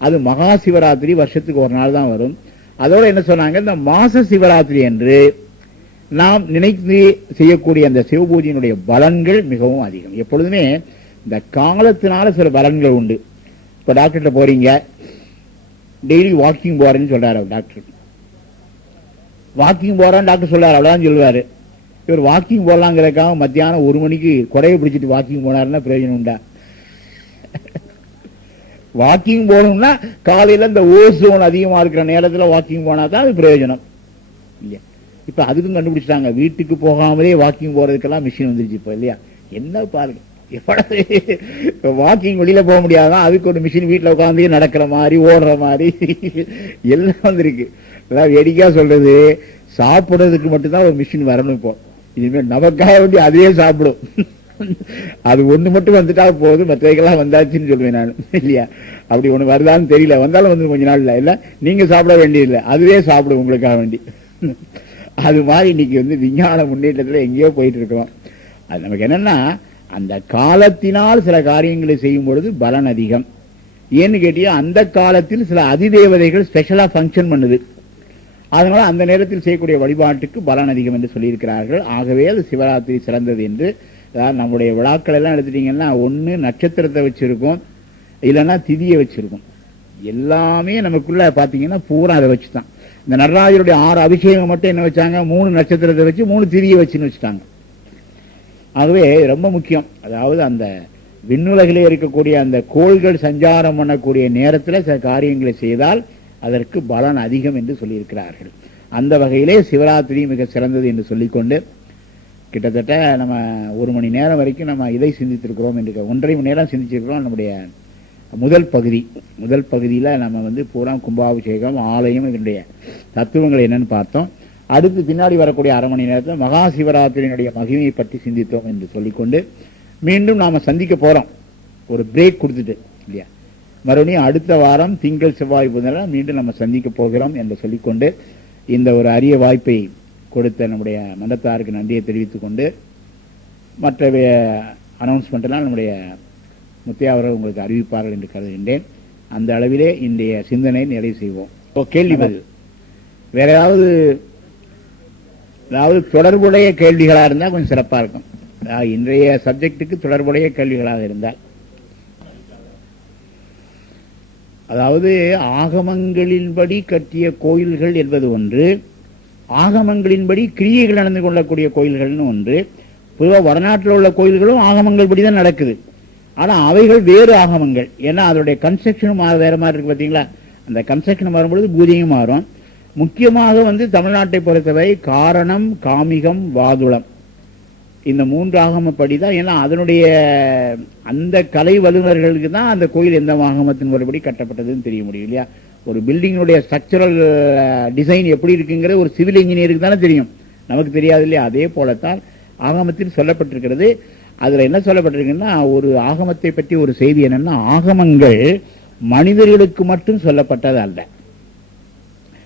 அது மகா சிவராத்திரி வருஷத்துக்கு ஒரு நாள் தான் வரும். அதோட என்ன சொன்னாங்க, இந்த மாச சிவராத்திரி என்று நாம் நினைத்து செய்யக்கூடிய அந்த சிவபூஜையினுடைய பலன்கள் மிகவும் அதிகம். எப்பொழுதுமே இந்த காலத்தினால சில பலன்கள் உண்டு. இப்ப டாக்டர்கிட்ட போறீங்க, டெய்லி வாக்கிங் போறேன்னு சொல்றாரு டாக்டர். வாக்கிங் போறான்னு டாக்டர் சொல்றாரு, அவ்வளவுதான் சொல்லுவாரு. இவர் வாக்கிங் போடலாங்கிறதுக்காக மத்தியானம் 1 மணிக்கு கொடையை பிடிச்சிட்டு வாக்கிங் போனாருன்னா பிரயோஜனம் உண்டா? வாக்கிங் போகணும்னா காலையில இந்த ஓசோன் அதிகமா இருக்கிற நேரத்தில் வாக்கிங் போனா தான் அது பிரயோஜனம் இல்லையா? இப்ப அதுக்கும் கண்டுபிடிச்சிட்டாங்க, வீட்டுக்கு போகாமலே வாக்கிங் போறதுக்கெல்லாம் மிஷின் வந்துருச்சு இப்ப இல்லையா? என்ன பாருங்க, வாக்கிங் வெளியில போக முடியாதான், அதுக்கு ஒரு மிஷின் வீட்டுல உட்காந்து நடக்கிற மாதிரி ஓடுற மாதிரி எல்லாம் வந்திருக்கு. அதாவது வேடிக்கையா சொல்றது, சாப்பிடுறதுக்கு மட்டும்தான் ஒரு மிஷின் வரணும். இப்போ இனிமேல் நமக்காக வேண்டி அதே சாப்பிடும். அது ஒண்ணு மட்டும் வந்துட்டா போதும், மற்றவைகள்லாம் வந்தாச்சுன்னு சொல்லுவேன் நான் இல்லையா? அப்படி ஒண்ணு வருதான்னு தெரியல, வந்தாலும் வந்து கொஞ்ச நாள் இல்ல நீங்க சாப்பிட வேண்டியதில்லை, அதுவே சாப்பிடும் உங்களுக்காக வேண்டி. அது மாதிரி இன்னைக்கு விஞ்ஞான முன்னேற்றத்துல எங்கேயோ போயிட்டு இருக்கோம். அது நமக்கு என்னன்னா, அந்த காலத்தினால் சில காரியங்களை செய்யும் பொழுது பலன் அதிகம். ஏன்னு கேட்டியா, அந்த காலத்தில் சில அதிதேவதைகள் ஸ்பெஷலா பங்கன் பண்ணுது. அதனால அந்த நேரத்தில் செய்யக்கூடிய வழிபாட்டுக்கு பலன் அதிகம் என்று சொல்லியிருக்கிறார்கள். ஆகவே அது சிவராத்திரி சிறந்தது என்று. நம்முடைய விழாக்கள் எல்லாம் எடுத்துட்டீங்கன்னா, ஒண்ணு நட்சத்திரத்தை வச்சிருக்கோம், இல்லைன்னா திதியை வச்சிருக்கோம். எல்லாமே நமக்குள்ள பாத்தீங்கன்னா பூரா அதை வச்சுதான். இந்த நடராஜருடைய 6 அபிஷேகம் மட்டும் என்ன வச்சாங்க, 3 நட்சத்திரத்தை வச்சு 3 திதியை வச்சுன்னு வச்சுட்டாங்க. ஆகவே ரொம்ப முக்கியம். அதாவது அந்த விண்ணுலகிலே இருக்கக்கூடிய அந்த கோள்கள் சஞ்சாரம் பண்ணக்கூடிய நேரத்தில் சில காரியங்களை செய்தால் அதற்கு பலன் அதிகம் என்று சொல்லியிருக்கிறார்கள். அந்த வகையிலே சிவராத்திரி மிக சிறந்தது என்று சொல்லிக்கொண்டு, கிட்டத்தட்ட நம்ம 1 மணி நேரம் வரைக்கும் நம்ம இதை சிந்தித்திருக்கிறோம் என்று 1.5 மணி நேரம் சிந்திச்சிருக்கிறோம். நம்முடைய முதல் பகுதியில் நம்ம பூரா கும்பாபிஷேகம், ஆலயம், இதனுடைய தத்துவங்கள் என்னன்னு பார்த்தோம். அடுத்து பின்னாடி வரக்கூடிய அரை மணி நேரத்தில் மகா சிவராத்திரியினுடைய மகிமையை பற்றி சிந்தித்தோம் என்று சொல்லிக்கொண்டு மீண்டும் நாம சந்திக்க போறோம். ஒரு பிரேக் கொடுத்துட்டு இல்லையா, மறுபடியும் அடுத்த வாரம் திங்கள் செவ்வாய் புதன்கிழமை மீண்டும் நம்ம சந்திக்க போகிறோம் என்று சொல்லிக்கொண்டு இந்த ஒரு அரிய வாய்ப்பை கொடுத்த நம்முடைய மன்றத்தாருக்கு நன்றியை தெரிவித்துக் கொண்டு மற்ற அனௌன்ஸ்மெண்ட் எல்லாம் நம்முடைய முத்தையா அவர்கள் உங்களுக்கு அறிவிப்பார்கள் என்று கருதுகின்றேன். அந்த அளவிலே இன்றைய சிந்தனை நிறைவு செய்வோம். கேள்வி பதில் வேற ஏதாவது தொடர்புடைய கேள்விகளாக இருந்தால் கொஞ்சம் சிறப்பாக இருக்கும். இன்றைய சப்ஜெக்டுக்கு தொடர்புடைய கேள்விகளாக இருந்தால், அதாவது ஆகமங்களின்படி கட்டிய கோயில்கள் என்பது ஒன்று, ஆகமங்களின்படி கிரியைகள் நடந்து கொள்ளக்கூடிய கோயில்கள்னு ஒன்று. பொதுவாக வடநாட்டில் உள்ள கோயில்களும் ஆகமங்கள் படி தான் நடக்குது. ஆனால் அவைகள் வேறு ஆகமங்கள். ஏன்னா அதனுடைய கன்ஸ்ட்ரக்ஷனும் வேற மாதிரி இருக்கு. பார்த்தீங்களா, அந்த கன்ஸ்ட்ரக்ஷன் வரும்பொழுது பூஜையும் மாறும். முக்கியமாக தமிழ்நாட்டை பொறுத்தவரை காரணம், காமிகம், வாதுளம் இந்த 3 ஆகமப்படி தான். ஏன்னா அதனுடைய அந்த கலை வல்லுநர்களுக்கு தான் அந்த கோயில் எந்த ஆகமத்தின் முறைப்படி கட்டப்பட்டதுன்னு தெரிய முடியும் இல்லையா. ஒரு பில்டிங்கினுடைய ஸ்ட்ரக்சரல் டிசைன் எப்படி இருக்குங்கிறது ஒரு சிவில் இன்ஜினியருக்கு தானே தெரியும், நமக்கு தெரியாது இல்லையா. அதே போலத்தான் ஆகமத்தில் சொல்லப்பட்டிருக்கிறது. அதுல என்ன சொல்லப்பட்டிருக்குன்னா, ஒரு ஆகமத்தை பற்றி ஒரு செய்தி என்னன்னா, ஆகமங்கள் மனிதர்களுக்கு மட்டும் சொல்லப்பட்டது அல்ல.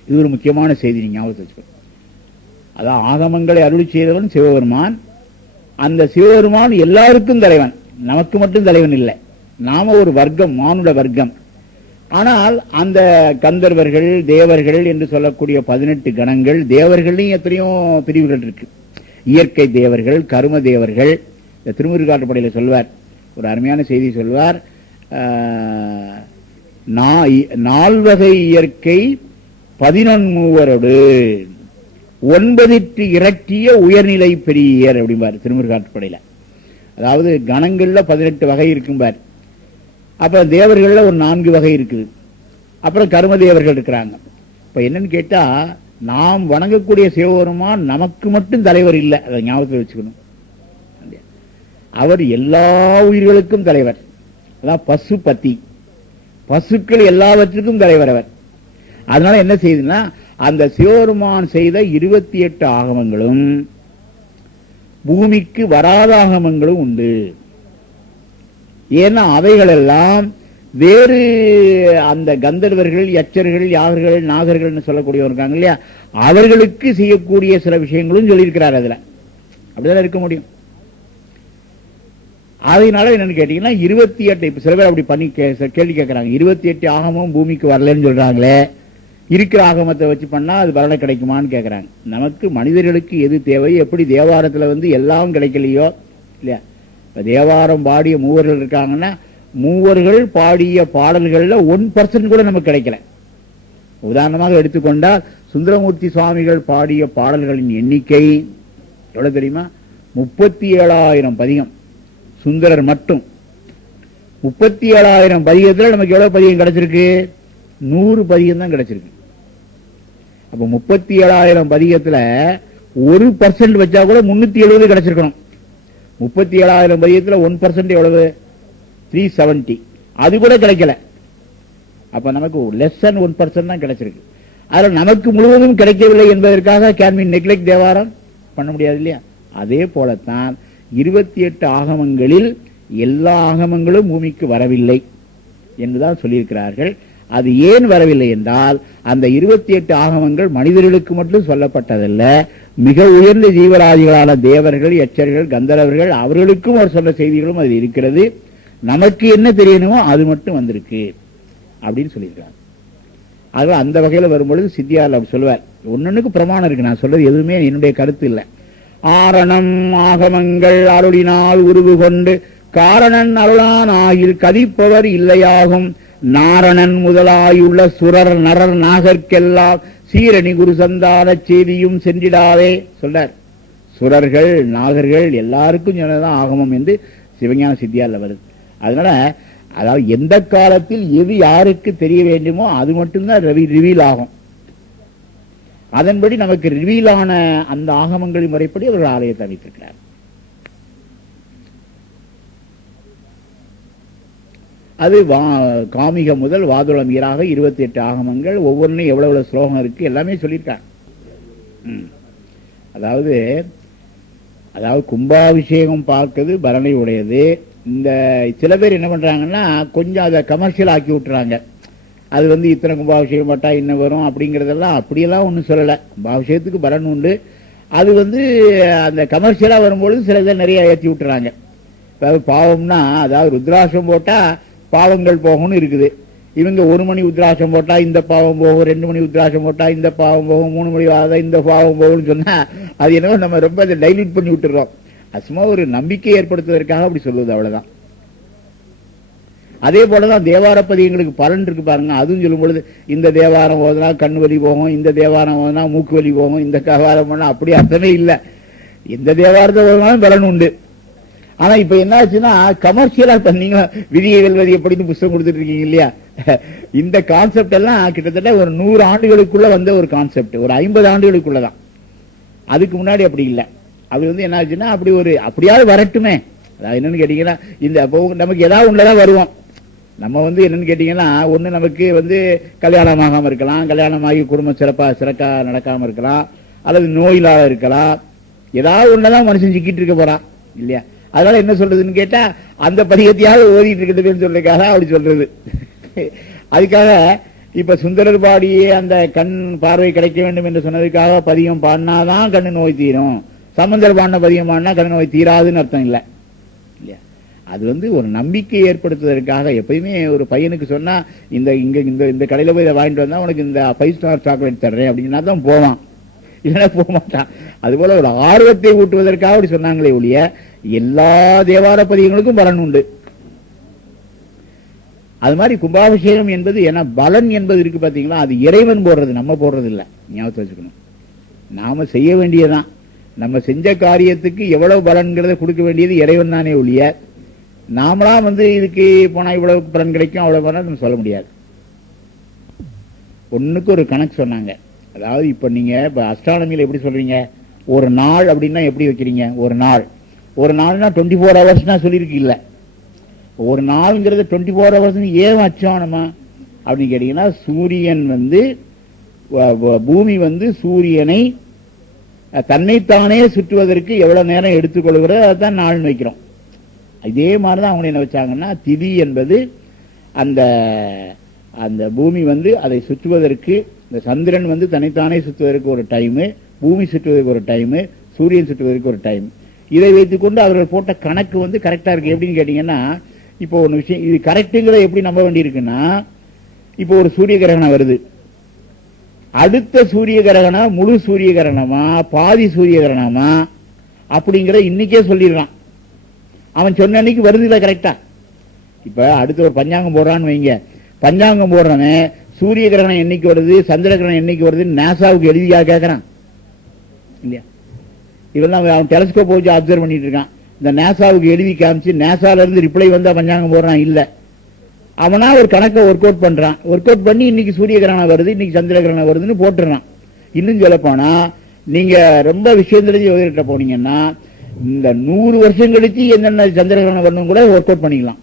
இது ஒரு முக்கியமான செய்தி, நீங்க ஞாபகத்தில் வச்சுக்கணும். அதான் ஆகமங்களை அருளி செய்தவன் சிவபெருமான். அந்த சிவபெருமான் எல்லாருக்கும் தலைவன், நமக்கு மட்டும் தலைவன் இல்லை. நாம ஒரு வர்க்கம், மானுட வர்க்கம். ஆனால் அந்த கந்தர்வர்கள், தேவர்கள் என்று சொல்லக்கூடிய 18 கணங்கள், தேவர்களையும் எத்தனையோ பிரிவுகள் இருக்கு. இயற்கை தேவர்கள், கரும தேவர்கள். இந்த திருமுருகாற்றுப்படையில் சொல்வார், ஒரு அருமையான செய்தி சொல்வார். 4 இயற்கை 11 9 இரட்டிய உயர்நிலை பெரியர் அப்படிம்பார் திருமுருகாற்றுப்படையில. அதாவது கணங்கள்ல 18 வகை இருக்கும்பார். அப்புறம் தேவர்கள்ல ஒரு 4 வகை இருக்குது. அப்புறம் கர்ம தேவர்கள் இருக்கிறாங்க. இப்ப என்னன்னு கேட்டா, நாம் வணங்கக்கூடிய சிவபெருமான் நமக்கு மட்டும் தலைவர் இல்லை, அதை ஞாபகத்தில் வச்சுக்கணும். அவர் எல்லா உயிர்களுக்கும் தலைவர். அதான் பசுபதி, பசுக்கள் எல்லாவற்றுக்கும் தலைவர் அவர். அதனால என்ன செய்யுதுன்னா, அந்த சிவபெருமான் செய்த 28 ஆகமங்களும் பூமிக்கு வராத ஆகமங்களும் உண்டு. ஏன்னா அவைகள் எல்லாம் வேறு அந்த கந்தர்வர்கள், யட்சர்கள், யாகர்கள், நாகர்கள் சொல்லக்கூடியவர் இருக்காங்க இல்லையா, அவர்களுக்கு செய்யக்கூடிய சில விஷயங்களும் சொல்லியிருக்கிறார். அதுல அப்படிதான் இருக்க முடியும். அதனால என்னன்னு கேட்டீங்கன்னா, 28 இப்ப சில பேர் அப்படி பண்ணி கேள்வி கேட்கறாங்க, 28 ஆகமும் பூமிக்கு வரலன்னு சொல்றாங்களே, இருக்கிற ஆகமத்தை வச்சு பண்ணா அது பலனை கிடைக்குமான்னு கேட்கறாங்க. நமக்கு மனிதர்களுக்கு எது தேவை, எப்படி தேவாரத்துல எல்லாம் கிடைக்கலையோ இல்லையா. தேவாரம் பாடிய மூவர்கள் இருக்காங்கன்னா, மூவர்கள் பாடிய பாடல்கள்ல 1% கூட நமக்கு கிடைக்கல. உதாரணமாக எடுத்துக்கொண்டால் சுந்தரமூர்த்தி சுவாமிகள் பாடிய பாடல்களின் எண்ணிக்கை எவ்வளவு தெரியுமா? 37,000 பதிகம். சுந்தரர் மட்டும் 37,000 பதிகத்துல நமக்கு எவ்வளவு பதிகம் கிடைச்சிருக்கு? 100 பதிகம் தான் கிடைச்சிருக்கு. அப்ப 37,000 பதிகத்துல 1% வச்சா கூட 370 கிடைச்சிருக்கணும். 37,000 பதிகத்துல 1% எவ்வளவு? 370. அது கூட கிடைக்கல. அப்ப நமக்கு லெஸ் than 1% தான் கிடைச்சிருக்கு. அதுல நமக்கு முழுவதும் கிடைக்கவில்லை என்பதற்காக கேன் வி நெக்லெக்ட் தேவாரம் பண்ண முடியாது இல்லையா. அதே போலத்தான் 28 ஆகமங்களில் எல்லா ஆகமங்களும் பூமிக்கு வரவில்லை என்றுதான் சொல்லியிருக்கிறார்கள். அது ஏன் வரவில்லை என்றால், அந்த 28 ஆகமங்கள் மனிதர்களுக்கு மட்டும் சொல்லப்பட்டதல்ல, மிக உயர்ந்த ஜீவராதிகளான தேவர்கள், யட்சர்கள், கந்தர்வர்கள் அவர்களுக்கும் அவர் சொன்ன செய்திகளும் அது இருக்கிறது. நமக்கு என்ன தெரியணுமோ அது மட்டும் வந்திருக்கு அப்படின்னு சொல்லியிருக்காங்க. ஆக அந்த வகையில் வரும்பொழுது சித்தியார் அப்படி சொல்லுவார், ஒன்னொன்னுக்கு பிரமாணம் இருக்கு. நான் சொல்றது எதுவுமே என்னுடைய கருத்து இல்லை. ஆரணம் ஆகமங்கள் அருளினால் உருவு கொண்டு காரணன் அருளான் ஆகில் கதிப்பவர் இல்லையாகும். நாரணன் முதலாயுள்ள சுரர் நரர் நாகர்க்கெல்லாம் சீரணி குரு சந்தான செய்தியும் சென்றிடாவே சொல்றார். சுரர்கள், நாகர்கள் எல்லாருக்கும் சொன்னதான் ஆகமம் என்று சிவஞான சித்தியார்ல வருது. அதனால அதாவது எந்த காலத்தில் எது யாருக்கு தெரிய வேண்டுமோ அது மட்டும்தான் ரிவீல் ஆகும். அதன்படி நமக்கு ரிவீலான அந்த ஆகமங்களின் முறைப்படி அவர்கள் ஆலயத்தை அமைத்திருக்கிறார். அது காமிக முதல் வாதுளம் ஈராக 28 ஆகமங்கள், ஒவ்வொன்றும் எவ்வளவு ஸ்லோகம் இருக்கு எல்லாமே சொல்லியிருக்காங்க. அதாவது கும்பாபிஷேகம் பார்க்கிறது பலனை உடையது. இந்த சில பேர் என்ன பண்றாங்கன்னா கொஞ்சம் அதை கமர்ஷியல் ஆக்கி விட்டுறாங்க. அது இத்தனை கும்பாபிஷேகம் பட்டா இன்னும் வரும் அப்படிங்கறதெல்லாம் அப்படியெல்லாம் ஒன்றும் சொல்லலை. கும்பாபிஷேகத்துக்கு பலன் உண்டு. அது அந்த கமர்ஷியலா வரும்பொழுது சில இதை நிறைய ஏற்றி விட்டுறாங்க. அதாவது பாவம்னா அதாவது ருத்ராட்சம் போட்டா பாவங்கள் போகும்னு இருக்குது. இவங்க 1 மணி உத்ராட்சம் போட்டா இந்த பாவம் போகும், 2 மணி உத்ராட்சம் போட்டா இந்த பாவம் போகும், 3 மணி வாத இந்த பாவம் போகும்னு சொன்னா அது என்னவோ நம்ம ரொம்ப அதை டைல்யூட் பண்ணி விட்டுறோம். சும்மா ஒரு நம்பிக்கை ஏற்படுத்துவதற்காக அப்படி சொல்லுவது, அவ்வளவுதான். அதே போலதான் தேவார பதியங்களுக்கு பலன் இருக்கு பாருங்க. அதுவும் சொல்லும் பொழுது இந்த தேவாரம் ஓதுனா கண்ணு வலி போகும், இந்த தேவாரம் ஓதுனா மூக்கு வலி போகும், இந்த தேவாரம் போனா அப்படி அர்த்தமே இல்லை. எந்த தேவாரத்தை ஓதுனாலும் பலன் உண்டு. ஆனா இப்ப என்ன ஆச்சுன்னா கமர்ஷியலா பண்ணீங்க விதியை வெல்வது எப்படின்னு புத்தகம் கொடுத்துட்டு இருக்கீங்க இல்லையா? இந்த கான்செப்ட் எல்லாம் கிட்டத்தட்ட ஒரு 100 ஆண்டுகளுக்குள்ள வந்த ஒரு கான்செப்ட், ஒரு 50 ஆண்டுகளுக்குள்ளதான். அதுக்கு முன்னாடி அப்படி இல்லை. அப்படி என்ன ஆச்சுன்னா அப்படி ஒரு அப்படியாவது வரட்டுமே. அதாவது என்னன்னு கேட்டீங்கன்னா இந்த நமக்கு ஏதாவது ஒண்ணுலதான் வருவோம். நம்ம என்னன்னு கேட்டீங்கன்னா ஒண்ணு நமக்கு கல்யாணமாகாம இருக்கலாம், கல்யாணமாகி குடும்பம் சிறக்கா நடக்காம இருக்கலாம், அல்லது நோயிலாக இருக்கலாம். ஏதாவது ஒண்ணுதான் மனுஷன் சிக்கிட்டு இருக்க போறான் இல்லையா? அதனால என்ன சொல்றதுன்னு கேட்டா அந்த பதிகத்தையாவது ஓதிட்டு இருக்கிறதுன்னு சொல்றதுக்காக அப்படி சொல்றது. அதுக்காக இப்ப சுந்தரர் பாடியே அந்த கண் பார்வை கிடைக்க வேண்டும் என்று சொன்னதுக்காக பதிகம் பாடினாதான் கண்ணு நோய் தீரும், சம்பந்தர் பாடின பதிகம் பாடினா கண்ணு நோய் தீராதுன்னு அர்த்தம் இல்லை இல்லையா? அது ஒரு நம்பிக்கை ஏற்படுத்துவதற்காக. எப்பயுமே ஒரு பையனுக்கு சொன்னா இந்த கடையில போய் இதை வாங்கிட்டு வந்தா உனக்கு இந்த 5 ஸ்டார் சாக்லேட் தர்றேன் அப்படின்னா தான் போவான், இல்லைன்னா போக மாட்டான். அதுபோல ஒரு ஆர்வத்தை ஊட்டுவதற்காக அப்படி சொன்னாங்களே ஒழிய எல்லா தேவார பதியங்களுக்கும் பலன் உண்டு. அது மாதிரி கும்பாபிஷேகம் என்பது ஏன்னா பலன் என்பது இருக்கு பாத்தீங்களா, அது இறைவன் போடுறது, நம்ம போடுறது இல்லை. ஞாபகத்தை வச்சுக்கணும். நாம செய்ய வேண்டியதுதான். நம்ம செஞ்ச காரியத்துக்கு எவ்வளவு பலன்கிறத கொடுக்க வேண்டியது இறைவன் தானே ஒழிய நாமளா இதுக்கு போனா இவ்வளவு பலன் கிடைக்கும் அவ்வளவு பலன் நம்ம சொல்ல முடியாது. ஒண்ணுக்கு ஒரு கணக்கு சொன்னாங்க. அதாவது இப்ப நீங்க அஸ்ட்ரானமியில எப்படி சொல்றீங்க, ஒரு நாள் அப்படின்னா எப்படி வைக்கிறீங்க? ஒரு நாள்னா 24 ஹவர்ஸ்னா சொல்லியிருக்கு இல்ல. ஒரு நாள்ங்கிறது 24 ஹவர்ஸ் ஏன் வச்சோம் நம்ம அப்படின்னு கேட்டீங்கன்னா, சூரியன் பூமி சூரியனை தன்னைத்தானே சுற்றுவதற்கு எவ்வளவு நேரம் எடுத்துக்கொள்கிறதோ அதுதான் நாள் வைக்கிறோம். இதே மாதிரிதான் அவங்க என்ன வச்சாங்கன்னா, திதி என்பது அந்த அந்த பூமி அதை சுற்றுவதற்கு, இந்த சந்திரன் தன்னைத்தானே சுற்றுவதற்கு ஒரு டைமு, பூமி சுற்றுவதற்கு ஒரு டைமு, சூரியன் சுற்றுவதற்கு ஒரு டைம். இதை வைத்துக் கொண்டு அவர்கள் போட்ட கணக்கு கரெக்டா இருக்கு. எப்படின்னு கேட்டீங்கன்னா, இப்போ ஒரு விஷயம் இது கரெக்டுங்கிறத எப்படி நம்ப வேண்டி இருக்குன்னா, இப்போ ஒரு சூரிய கிரகணம் வருது, அடுத்த சூரிய கிரகணம் முழு சூரிய கிரகணமா பாதி சூரிய கிரகணமா அப்படிங்கிற இன்னைக்கே சொல்லிடுறான். அவன் சொன்ன அன்னைக்கு வருது இல்ல கரெக்டா. இப்ப அடுத்த ஒரு பஞ்சாங்கம் போடுறான்னு வைங்க, பஞ்சாங்கம் போடுறவன் சூரிய கிரகணம் என்னைக்கு வருது சந்திர கிரகணம் என்னைக்கு வருது நாசாவுக்கு எழுதியா கேட்கறான் இல்லையா? இவெல்லாம் அவன் டெலஸ்கோப் வச்சு அப்சர்வ் பண்ணிட்டு இருக்கான். இந்த நாசாவுக்கு எழுதி காமிச்சு நாசால இருந்து ரிப்ளை வந்தா பஞ்சாங்கம் போடுறான் இல்ல. அவனா ஒரு கணக்கை ஒர்க் அவுட் பண்றான். ஒர்க் அவுட் பண்ணி இன்னைக்கு சூரிய கிரகணம் வருது இன்னைக்கு சந்திர கிரகணம் வருதுன்னு போட்டுறான். இன்னும் சொல்ல போனா நீங்க ரொம்ப விஷயம் தெரிஞ்சு எழுதிட்ட போனீங்கன்னா இந்த 100 வருஷம் கழிச்சு என்னென்ன சந்திர கிரகணம் வரணும் கூட ஒர்க் அவுட் பண்ணிக்கலாம்.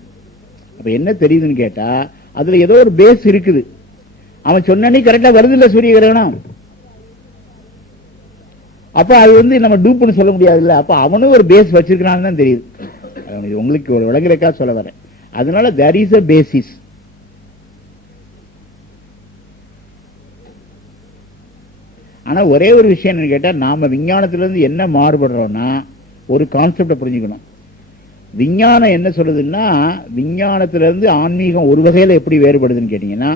அப்ப என்ன தெரியுதுன்னு கேட்டா அதுல ஏதோ ஒரு பேஸ் இருக்குது. அவன் சொன்னே கரெக்டா வருது இல்ல சூரிய கிரகணம். அப்ப அது நம்ம டூப்னு சொல்ல முடியாது இல்ல. அப்ப அவனும் ஒரு பேஸ் வச்சிருக்கான்னு தான் தெரியுது. உங்களுக்கு ஒரு விளங்குறக்கா சொல்ல வரேன். அதனால there is a basis. ஆனா ஒரே ஒரு விஷயம் என்ன கேட்டா, நாம விஞ்ஞானத்திலிருந்து என்ன மாறுபடுறோம்னா ஒரு கான்செப்டை புரிஞ்சுக்கணும். விஞ்ஞானம் என்ன சொல்லுதுன்னா, விஞ்ஞானத்திலிருந்து ஆன்மீகம் ஒரு வகையில எப்படி வேறுபடுதுன்னு கேட்டீங்கன்னா,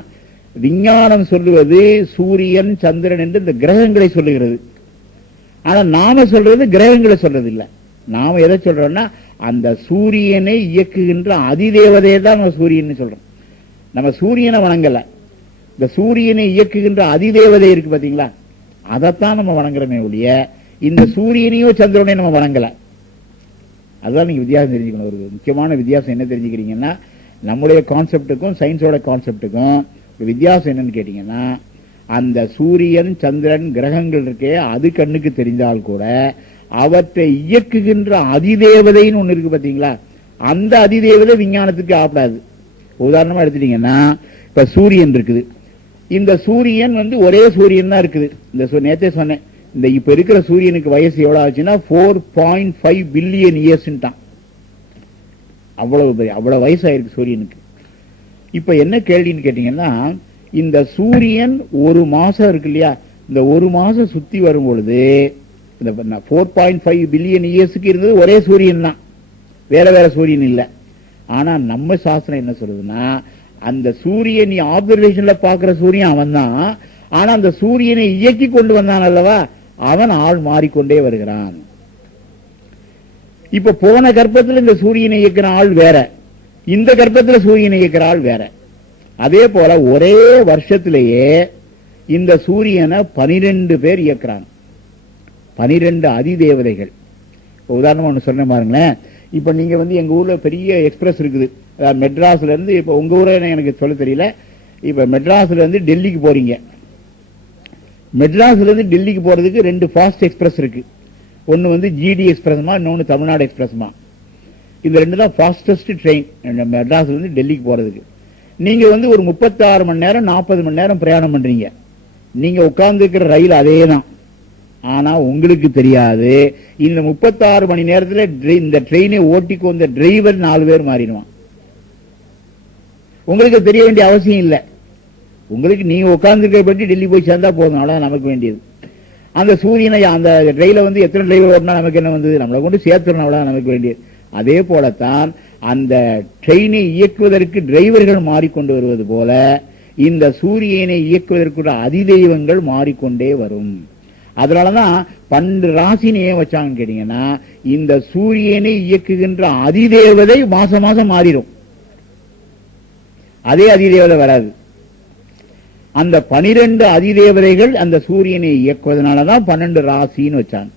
விஞ்ஞானம் சொல்லுவது சூரியன் சந்திரன் என்று இந்த கிரகங்களை சொல்லுகிறது. ஆனா நாம சொல்றது கிரகங்களை சொல்றது இல்ல. நாம எதை சொல்றோம்னா அந்த சூரியனை இயக்குகின்ற அதிதேவதையை தான் நம்ம சூரியன் சொல்றோம். நம்ம சூரியனை வணங்கல, இந்த சூரியனை இயக்குகின்ற அதிதேவதை இருக்கு பாத்தீங்களா, அதைத்தான் நம்ம வணங்குறோமே ஒழிய இந்த சூரியனையோ சந்திரனையும் நம்ம வணங்கல. அதுதான் நீங்க வித்தியாசம் தெரிஞ்சுக்கணும். ஒரு முக்கியமான வித்தியாசம் என்ன தெரிஞ்சுக்கிறீங்கன்னா, நம்முடைய கான்செப்டுக்கும் சயின்ஸோட கான்செப்டுக்கும் வித்தியாசம் என்னன்னு கேட்டீங்கன்னா, அந்த சூரியன் சந்திரன் கிரகங்கள் இருக்கே அது கண்ணுக்கு தெரிந்தால் கூட அவற்றை இயக்குகின்ற அதிதேவதைன்னு ஒண்ணு இருக்கு பாத்தீங்களா, அந்த அதிதேவதை விஞ்ஞானத்துக்கு ஆப்படாது. உதாரணமா எடுத்துட்டீங்கன்னா இப்ப சூரியன் இருக்குது, இந்த சூரியன் ஒரே சூரியன் தான் இருக்குது. இந்த நேத்தே சொன்னேன், இந்த இப்ப இருக்கிற சூரியனுக்கு வயசு எவ்வளவு ஆச்சுன்னா 4.5 பில்லியன் இயர்ஸ். அவ்வளவு வயசாயிருக்கு சூரியனுக்கு. இப்ப என்ன கேள்வின்னு கேட்டீங்கன்னா, இந்த சூரியன் ஒரு மாசம் இருக்கு இல்லையா, இந்த ஒரு மாசம் சுத்தி வரும் பொழுது இந்த 4.5 பில்லியன் இயர்ஸுக்கு இருந்தது ஒரே சூரியன் தான், வேற வேற சூரியன் இல்ல. ஆனா நம்ம சாஸ்திரம் என்ன சொல்லுதுன்னா, அந்த சூரியன் நீ ஆப்சர்வேஷன்ல பாக்குற சூரியன் அவன் தான், ஆனா அந்த சூரியனை இயக்கி கொண்டு வந்தான் அல்லவா, அவன் ஆள் மாறிக்கொண்டே வருகிறான். இப்ப போன கர்ப்பத்தில் இந்த சூரியனை இயக்கிற ஆள் வேற, இந்த கர்ப்பத்தில் சூரியனை இயக்கிற ஆள் வேற. அதே போல ஒரே வருஷத்திலேயே இந்த சூரியனை 12 பேர் இயக்குறாங்க, 12 அதிதேவதைகள். உதாரணமா ஒண்ணு சொன்ன பாருங்களேன், இப்ப நீங்க எங்க ஊர்ல பெரிய எக்ஸ்பிரஸ் இருக்குது, மெட்ராஸ்ல இருந்து, இப்ப உங்க ஊரை எனக்கு சொல்ல தெரியல, இப்ப மெட்ராஸ்ல இருந்து டெல்லிக்கு போறீங்க. மெட்ராஸ்ல இருந்து டெல்லிக்கு போறதுக்கு 2 ஃபாஸ்ட் எக்ஸ்பிரஸ் இருக்கு, ஒன்னு ஜிடி எக்ஸ்பிரஸ்மா, இன்னொன்னு தமிழ்நாடு எக்ஸ்பிரஸ்மா. இந்த 2 தான் ஃபாஸ்டஸ்ட் ட்ரெயின் மெட்ராஸ்ல இருந்து டெல்லிக்கு போறதுக்கு. நீங்க ஒரு 36 மணி நேரம் 40 மணி நேரம் பிரயாணம் பண்றீங்க, நீங்க உட்கார்ந்து இருக்கிற ரயில் அதே தான். ஆனா உங்களுக்கு தெரியாது, இந்த 36 மணி நேரத்துல இந்த ட்ரெயினை ஓட்டிக்கு வந்த டிரைவர் 4 பேர் மாறிடுவான். உங்களுக்கு தெரிய வேண்டிய அவசியம் இல்லை, உங்களுக்கு நீங்க உட்கார்ந்து இருக்கிற பற்றி டெல்லி போய் சேர்ந்தா போதும், அவ்வளவுதான் நமக்கு வேண்டியது. அந்த சூரியனை அந்த ரயில எத்தனை டிரைவர் ஓட்டினா நமக்கு என்ன வந்தது, நம்மளை கொண்டு சேர்த்துடணும், அவ்வளவுதான் நமக்கு வேண்டியது. அதே போலத்தான் அந்த ட்ரெயினை இயக்குவதற்கு டிரைவர்கள் மாறிக்கொண்டு வருவது போல இந்த சூரியனை இயக்குவதற்குள்ள அதிதெய்வங்கள் மாறிக்கொண்டே வரும். அதனாலதான் 12 ராசின்னு ஏன் வச்சாங்க கேட்டீங்கன்னா, இந்த சூரியனை இயக்குகின்ற அதிதேவதை மாசம் மாசம் மாறிடும், அதே அதிதேவதை வராது. அந்த 12 அதிதேவதைகள் அந்த சூரியனை இயக்குவதனாலதான் 12 ராசின்னு வச்சாங்க.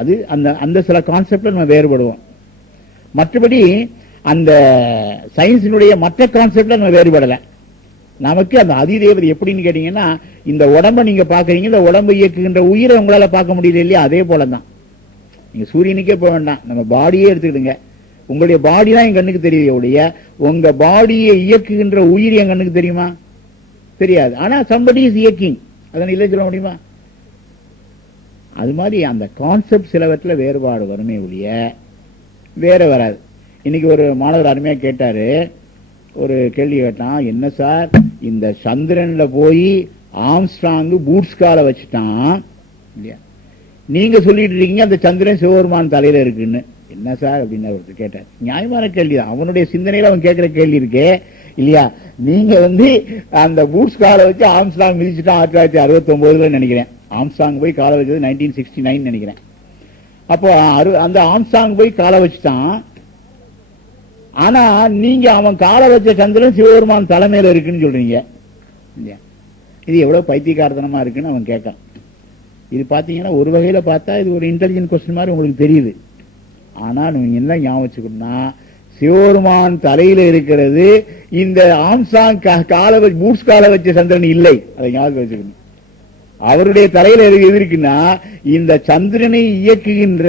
அது அந்த சில கான்செப்ட்ல நம்ம வேறுபடுவோம். மற்றபடி அந்த சயின்ஸினுடைய மற்ற கான்செப்ட்ல நம்ம வேறுபடல. நமக்கு அந்த அதிதேவதை எப்படின்னு கேட்டீங்கன்னா, இந்த உடம்ப நீங்க பாக்குறீங்க, இந்த உடம்பை இயக்குகின்ற உயிரை உங்களால பார்க்க முடியல இல்லையா, அதே போலதான். நீங்க சூரியனுக்கே போக வேண்டாம், நம்ம பாடியே எடுத்துக்கிடுங்க, உங்களுடைய பாடி தான் என் கண்ணுக்கு தெரியுடைய, உங்க பாடியை இயக்குகின்ற உயிர் என் கண்ணுக்கு தெரியுமா, தெரியாது. ஆனா somebody is இயக்கிங், அதனை இல்லை சொல்ல முடியுமா? அது மாதிரி அந்த கான்செப்ட் சிலவற்றில் வேறுபாடு வருமே ஒழிய வேற வராது. இன்னைக்கு ஒரு மாணவர் அருமையா கேட்டாரு, ஒரு கேள்வி கேட்டான், என்ன சார் இந்த சந்திரன்ல போய் ஆம்ஸ்ட்ராங் பூட்ஸ் கால வச்சுட்டான் இல்லையா, நீங்க சொல்லிட்டு இருக்கீங்க அந்த சந்திரன் சிவபெருமான் தலையில இருக்குன்னு, என்ன சார் அப்படின்னு ஒருத்தர் கேட்டார். நியாயமான கேள்விதான், அவனுடைய சிந்தனையில அவன் கேட்கிற கேள்வி இருக்கே இல்லையா. நீங்க அந்த பூட்ஸ் கால வச்சு ஆம்ஸ்ட்ராங் மிதிச்சுட்டான் 1969 நினைக்கிறேன், ஆம்ஸ்ட்ராங் போய் கால வச்சது 1969 நினைக்கிறேன். அப்போ அந்த ஆம்ஸ்ட்ராங் போய் கால வச்சுட்டான், ஆனா நீங்க அவன் கால வச்ச சந்திரன் சிவபெருமான் தலைமையில இருக்குன்னு சொல்றீங்க. இது எவ்வளவு பைத்தியக்காரத்தனமா இருக்குன்னு அவன் கேட்கான். இது பாத்தீங்கன்னா ஒரு வகையில பார்த்தா இது ஒரு இன்டெலிஜென்ட் கொஸ்டின் மாதிரி உங்களுக்கு தெரியுது. ஆனா நீங்க என்ன ஞாபகம் வச்சுக்கணும்னா, சிவபெருமான் தலையில இருக்கிறது இந்த ஆம்ஸ்ட்ராங் பூட்ஸ் கால வச்ச சந்திரன் இல்லை, அதை ஞாபகம் வச்சுக்கணும். அவருடைய தலையில எது இருக்குன்னா, இந்த சந்திரனை இயக்குகின்ற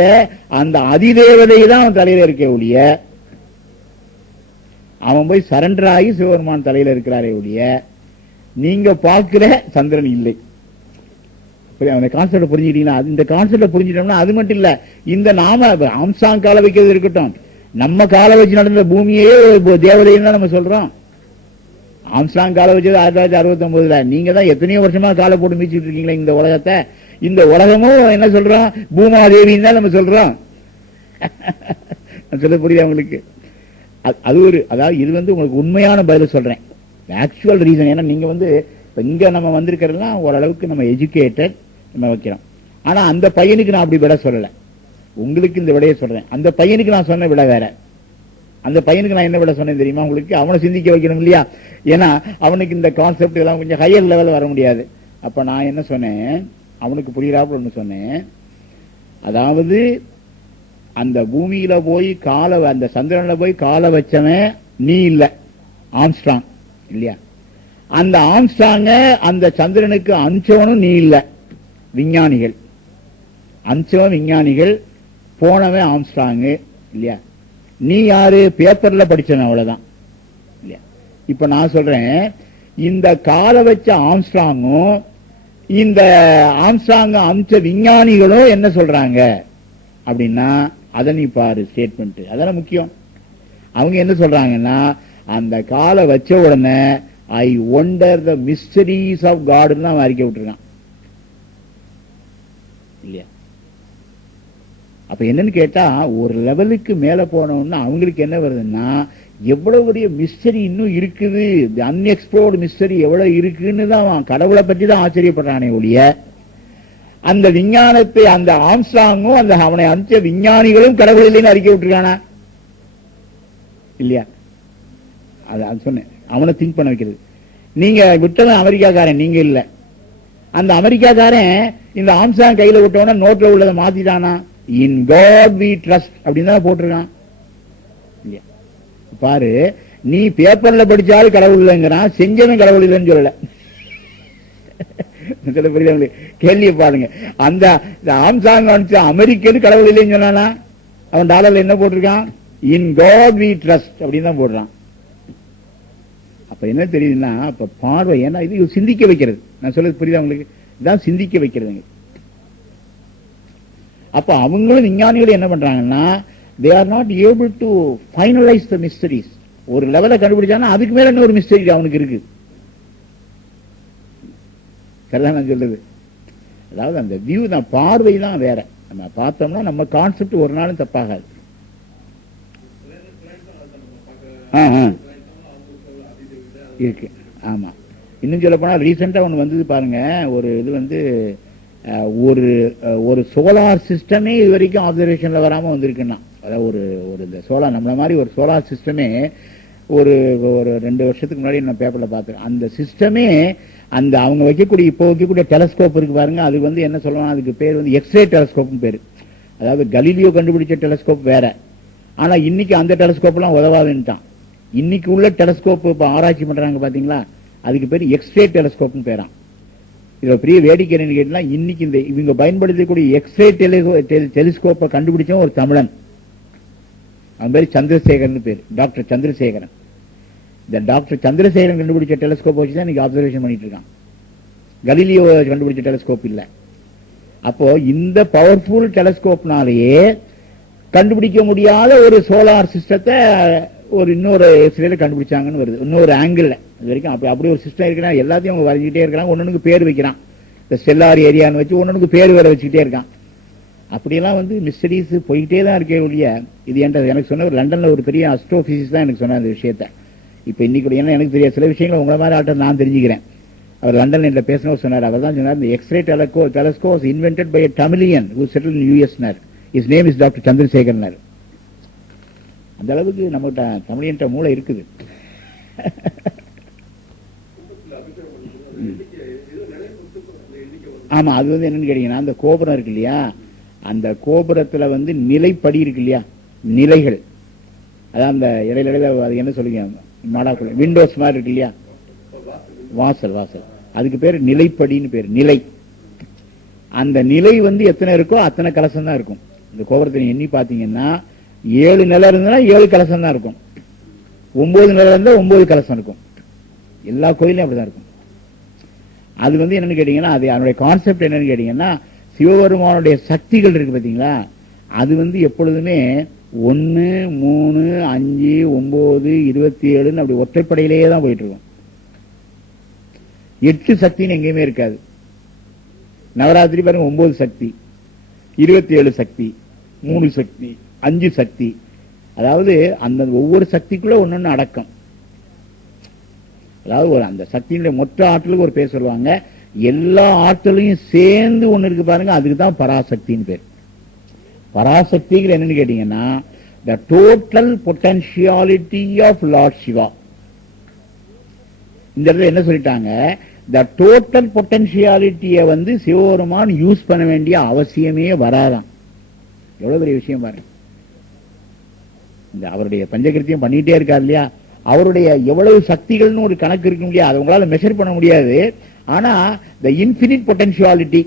அந்த அதிதேவதை தான் அவன் தலையில இருக்க ஒழிய, அவன் போய் சரண்டர் ஆகி சிவபெருமான் தலையில இருக்கிறாரே ஒழிய நீங்க பார்க்கிற சந்திரன் இல்லை. அந்த கான்செப்ட் புரிஞ்சுக்கிட்டீங்கன்னா, இந்த கான்செப்ட் புரிஞ்சுட்டோம்னா அது மட்டும் இல்ல, இந்த நாம ஆம்ஸ்ட்ராங் கால வைக்கிறது இருக்கட்டும், நம்ம கால வச்சு நடந்த பூமியே தேவதைன்னு தான் நம்ம சொல்றோம். ஆம்ஸ்ட்ராங் கால வச்சது 1969. நீங்க தான் எத்தனையோ வருஷமா காலை போட்டு மீச்சிட்டு இருக்கீங்களா இந்த உலகத்தை. இந்த உலகமும் என்ன சொல்றோம், பூமாதேவின்னு தான் நம்ம சொல்றோம். சொல்ல புரியுதா உங்களுக்கு? அது ஒரு, அதாவது இது உங்களுக்கு உண்மையான பதில சொல்றேன், ஆக்சுவல் ரீசன். ஏன்னா நீங்க இங்க நம்ம வந்திருக்கிறதுலாம் ஓரளவுக்கு நம்ம எஜுகேட்டட் நம்ம வைக்கிறோம். ஆனா அந்த பையனுக்கு நான் அப்படி விட சொல்லல, உங்களுக்கு இந்த விடையை சொல்றேன். அந்த பையனுக்கு நான் சொன்ன விட வேற. அந்த பையனுக்கு நான் என்ன விட சொன்னேன் தெரியுமா உங்களுக்கு? அவனை சிந்திக்க வைக்கணும் இல்லையா, ஏன்னா அவனுக்கு இந்த கான்செப்ட் எல்லாம் கொஞ்சம் ஹையர் லெவல் வர முடியாது. அப்ப நான் என்ன சொன்னேன், அவனுக்கு புரியுறாப்புல ஒண்ணு சொன்னேன். அதாவது அந்த பூமியில போய் அந்த சந்திரன்ல போய் காலை வச்சவன் நீ இல்ல, ஆம்ஸ்ட்ராங் இல்லையா. அந்த ஆம்ஸ்ட்ராங்க அந்த சந்திரனுக்கு அனுப்பிச்சவனும் நீ இல்ல, விஞ்ஞானிகள் அனுப்பிச்சவன் விஞ்ஞானிகள், போனவன் ஆம்ஸ்ட்ராங்கு இல்லையா? நீ யாரு? பேப்பர்ல படிச்சவன், அவ்வளவுதான் இல்லையா? இப்ப நான் சொல்றேன், இந்த காலை வச்ச ஆம்ஸ்ட்ராங்கும் இந்த ஆம்ஸ்ட்ராங் அமிச்ச விஞ்ஞானிகளும் என்ன சொல்றாங்க அப்படின்னா, அதை நீ பாரு ஸ்டேட்மெண்ட், அதெல்லாம் முக்கியம். அவங்க என்ன சொல்றாங்கன்னா, அந்த காலை வச்ச உடனே I wonder the mysteries of காட்னு அவன் அறிக்கை விட்டுருக்கான் இல்லையா? அப்ப என்னன்னு கேட்டா, ஒரு லெவலுக்கு மேல போனோம்னா அவங்களுக்கு என்ன வருதுன்னா, எவ்வளவு பெரிய மிஸ்டரி இன்னும் இருக்குது, அன்எக்ஸ்ப்ளோர்டு மிஸ்டரி எவ்வளவு இருக்குன்னு தான் அவன் கடவுளை பற்றி தான் ஆச்சரியப்படுறானே ஒழிய, அந்த விஞ்ஞானத்தை அந்த ஆம்ஸ்ட்ராங்கும் அந்த அவனை அனுப்பிச்ச விஞ்ஞானிகளும் கடவுள் இல்லைன்னு அறிக்கை விட்டுருக்கானா இல்லையா? அது சொன்னேன், அவனை திங்க் பண்ண வைக்கிறது. நீங்க விட்டவன் அமெரிக்காக்காரன், நீங்க இல்ல. அந்த அமெரிக்காக்காரன் இந்த ஆம்ஸ்ட்ராங் கையில விட்டவன நோட்ல உள்ளதை மாத்திட்டானா, இன் காட் வி ட்ரஸ்ட் அப்படின்னு தான் போட்டிருக்கான் இல்லையா? பாரு, நீ பேப்பர்ல படிச்சாலும் கடவுள் இல்லைங்கிறான், செஞ்சவன் கடவுள் இல்லைன்னு சொல்லல. கேள்வியை பாருங்க, அந்த ஆம்ஸ்ட்ராங் அமெரிக்கன் கடவுள் இல்லைன்னு சொன்னானா, அவன் டாலர்ல என்ன போட்டிருக்கான், இன் காட் வி ட்ரஸ்ட் அப்படின்னு தான் போடுறான். அப்ப என்ன தெரியுதுன்னா, அப்ப பார்வை, ஏன்னா இது சிந்திக்க வைக்கிறது. நான் சொல்றது புரியுதா உங்களுக்கு? இதான் சிந்திக்க வைக்கிறதுங்க. அப்ப அவங்களும் விஞ்ஞானிகளும் என்ன பண்றாங்கன்னா, they are not able to finalize the mysteries. ஒரு லெவலை கண்டுபிடிச்சானா அதுக்கு மேல இன்னொரு மிஸ்டரி அவனுக்கு இருக்கு. நான் சொல்றது, அதாவது அந்த வியூ தான், பார்வை தான் வேற. நம்ம பார்த்தோம்னா நம்ம கான்செப்ட் ஒரு நாளும் தப்பாகாது. இருக்கு. ஆமா, இன்னும் சொல்ல போனா ரீசெண்டா ஒண்ணு வந்தது பாருங்க, ஒரு இது வந்து ஒரு சோலார் சிஸ்டமே இது வரைக்கும் ஆப்சர்வேஷன்ல வராம வந்திருக்குன்னா, அதாவது ஒரு இந்த சோலார் நம்மள மாதிரி ஒரு சோலார் சிஸ்டமே ஒரு 2 வருஷத்துக்கு முன்னாடி நான் பேப்பர்ல பார்த்தேன். அந்த சிஸ்டமே அந்த அவங்க இப்போ வைக்கக்கூடிய டெலஸ்கோப் இருக்கு பாருங்க, அது வந்து என்ன சொல்லுவாங்க, அதுக்கு பேர் வந்து எக்ஸ்ரே டெலஸ்கோப்னு பேரு. அதாவது கலீலியோ கண்டுபிடிச்ச டெலஸ்கோப் வேற, ஆனா இன்னைக்கு அந்த டெலஸ்கோப் எல்லாம் உதவாதுன்ட்டான். இன்னைக்கு உள்ள டெலஸ்கோப் இப்ப ஆராய்ச்சி பண்றாங்க பாத்தீங்களா, அதுக்கு பேர் எக்ஸ்ரே டெலஸ்கோப்னு பேரான். இதுல பெரிய வேடிக்கை என்னன்னு கேட்டா, இன்னைக்கு இந்த இவங்க பயன்படுத்தக்கூடிய எக்ஸ்ரே டெலிஸ்கோப்பை கண்டுபிடிச்சவன் ஒரு தமிழன், அவன் பேர் சந்திரசேகரன் பேர், டாக்டர் சந்திரசேகரன். இந்த டாக்டர் சந்திரசேகரன் கண்டுபிடிச்ச டெலிஸ்கோப் வச்சுதான் இன்னைக்கு அப்சர்வேஷன் பண்ணிட்டு இருக்கான். கலீலியோ கண்டுபிடிச்ச டெலிஸ்கோப் இல்ல. அப்போ இந்த பவர்ஃபுல் டெலிஸ்கோப்னாலேயே கண்டுபிடிக்க முடியாத ஒரு சோலார் சிஸ்டத்தை ஒரு இன்னொரு எக்ஸ்ரேல கண்டுபிடிச்சாங்கன்னு வருது, இன்னொரு ஆங்கிள். இது வரைக்கும் அப்படி ஒரு சிஸ்டம் இருக்குன்னா எல்லாத்தையும் அவங்க வரைஞ்சிட்டே இருக்காங்க, ஒன்னொன்னுக்கு பேர் வைக்கிறான். இந்த ஸ்டெல்லார் ஏரியான்னு வச்சு ஒன்னொன்னுக்கு பேர் வேற வச்சுக்கிட்டே இருக்கான். அப்படியெல்லாம் வந்து மிஸ்டரிஸ் போய்கிட்டே தான் இருக்கே ஒழிய, இது எனக்கு சொன்ன ஒரு லண்டன்ல ஒரு பெரிய அஸ்ட்ரோபிசிஸ்ட் தான் எனக்கு சொன்ன அந்த விஷயத்த. இப்ப இன்னைக்கு ஏன்னா எனக்கு தெரியாது சில விஷயங்கள் உங்களை மாதிரி ஆட்டம் நான் தெரிஞ்சுக்கிறேன். அவர் லண்டன் என்ற பேசினவர் சொன்னார், அவர் தான் சொன்னார், இந்த x-ray telescope was invented by a Tamilian who settled in US. His name is Dr. Chandrasekaran. அந்த அளவுக்கு நம்மகிட்ட தமிழியன்ற மூளை இருக்குது. ஆமா, அது வந்து என்னன்னு கேட்டீங்கன்னா, அந்த கோபுரம் இருக்கு இல்லையா, அந்த கோபுரத்துல வந்து நிலைப்படி இருக்கு இல்லையா, நிலைகள், அதான் அந்த இடையில அது என்ன சொல்லுங்க, மாடாக்குள்ள விண்டோஸ் மாதிரி இருக்கு இல்லையா, வாசல் அதுக்கு பேர் நிலைப்படின்னு பேர். நிலை, அந்த நிலை வந்து எத்தனை இருக்கோ அத்தனை கலசம் தான் இருக்கும். இந்த கோபுரத்தை எண்ணி பாத்தீங்கன்னா 7 நிலை இருந்தா 7 கலசம் தான் இருக்கும், 9 நிலை இருந்தா 9 கலசம் இருக்கும். எல்லா கோயிலும் அப்படிதான் இருக்கும். அது வந்து என்னன்னு கேட்டீங்கன்னா, அது அதனுடைய கான்செப்ட் என்னன்னு கேட்டீங்கன்னா, சிவபெருமானுடைய சக்திகள் இருக்கு பாத்தீங்களா, அது வந்து எப்பொழுதுமே 1, 3, 5, 9, 27 அப்படி ஒற்றைப்படையிலேயே தான் போயிட்டு இருக்கும். 8 சக்தின்னு எங்கேயுமே இருக்காது. நவராத்திரி பாருங்க 9 சக்தி, 27 சக்தி, 3 சக்தி, 5 சக்தி. அதாவது அந்த ஒவ்வொரு சக்திக்குள்ள ஒன்னொன்னு அடக்கம். அதாவது அந்த சக்தியினுடைய மொத்த ஆற்றலுக்கு ஒரு பேர் சொல்லுவாங்க. எல்லா ஆற்றலையும் சேர்ந்து ஒண்ணு இருக்கு பாருங்க, அதுக்கு தான் பராசக்தின்னு பேர். பராசக்திகள் என்னன்னு கேட்டீங்கன்னா, the total potentiality of Lord Shiva. இந்த இடத்துல என்ன சொல்லிட்டாங்க, the total potentiality வந்து சிவபெருமான் யூஸ் பண்ண வேண்டிய அவசியமே வராதான். எவ்வளவு பெரிய விஷயம் பாருங்க. இந்த அவருடைய பஞ்சகிருத்தியம் பண்ணிட்டே இருக்காரு இல்லையா, அவருடைய எவ்வளவு சக்திகள்னு ஒரு கணக்கு இருக்க முடியாது, அது உங்களால மெஷர் பண்ண முடியாது. ஆனா the infinite potentiality,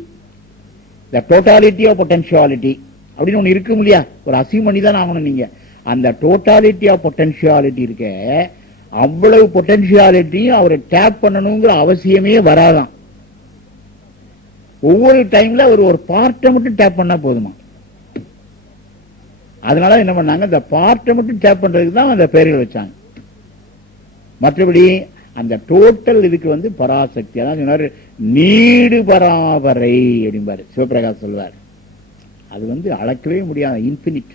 the totality of potentiality அப்படின்னு ஒண்ணு இருக்கும் இல்லையா, ஒரு அசியூம் பண்ணி தான் ஆகணும் நீங்க. அந்த டோட்டாலிட்டி ஆஃப் பொட்டன்ஷியாலிட்டி இருக்க, அவ்வளவு பொட்டன்ஷியாலிட்டியும் அவரை டேப் பண்ணணுங்கிற அவசியமே வராதான். ஒவ்வொரு டைம்ல ஒரு பார்ட்டை மட்டும் டேப் பண்ணா போதுமா. அதனால என்ன பண்ணாங்க, இந்த பார்ட்டை மட்டும் டேப் பண்றதுக்கு தான் அந்த பெயர்கள் வச்சாங்க. மற்றபடி அந்த டோட்டல் இதுக்கு பராசக்தி. அதான் சொன்னாரு, நீடு பராவரை அப்படிம்பாரு சிவபிரகாஷ் சொல்வார். அது அளக்கவே முடியாத இன்பினிட்.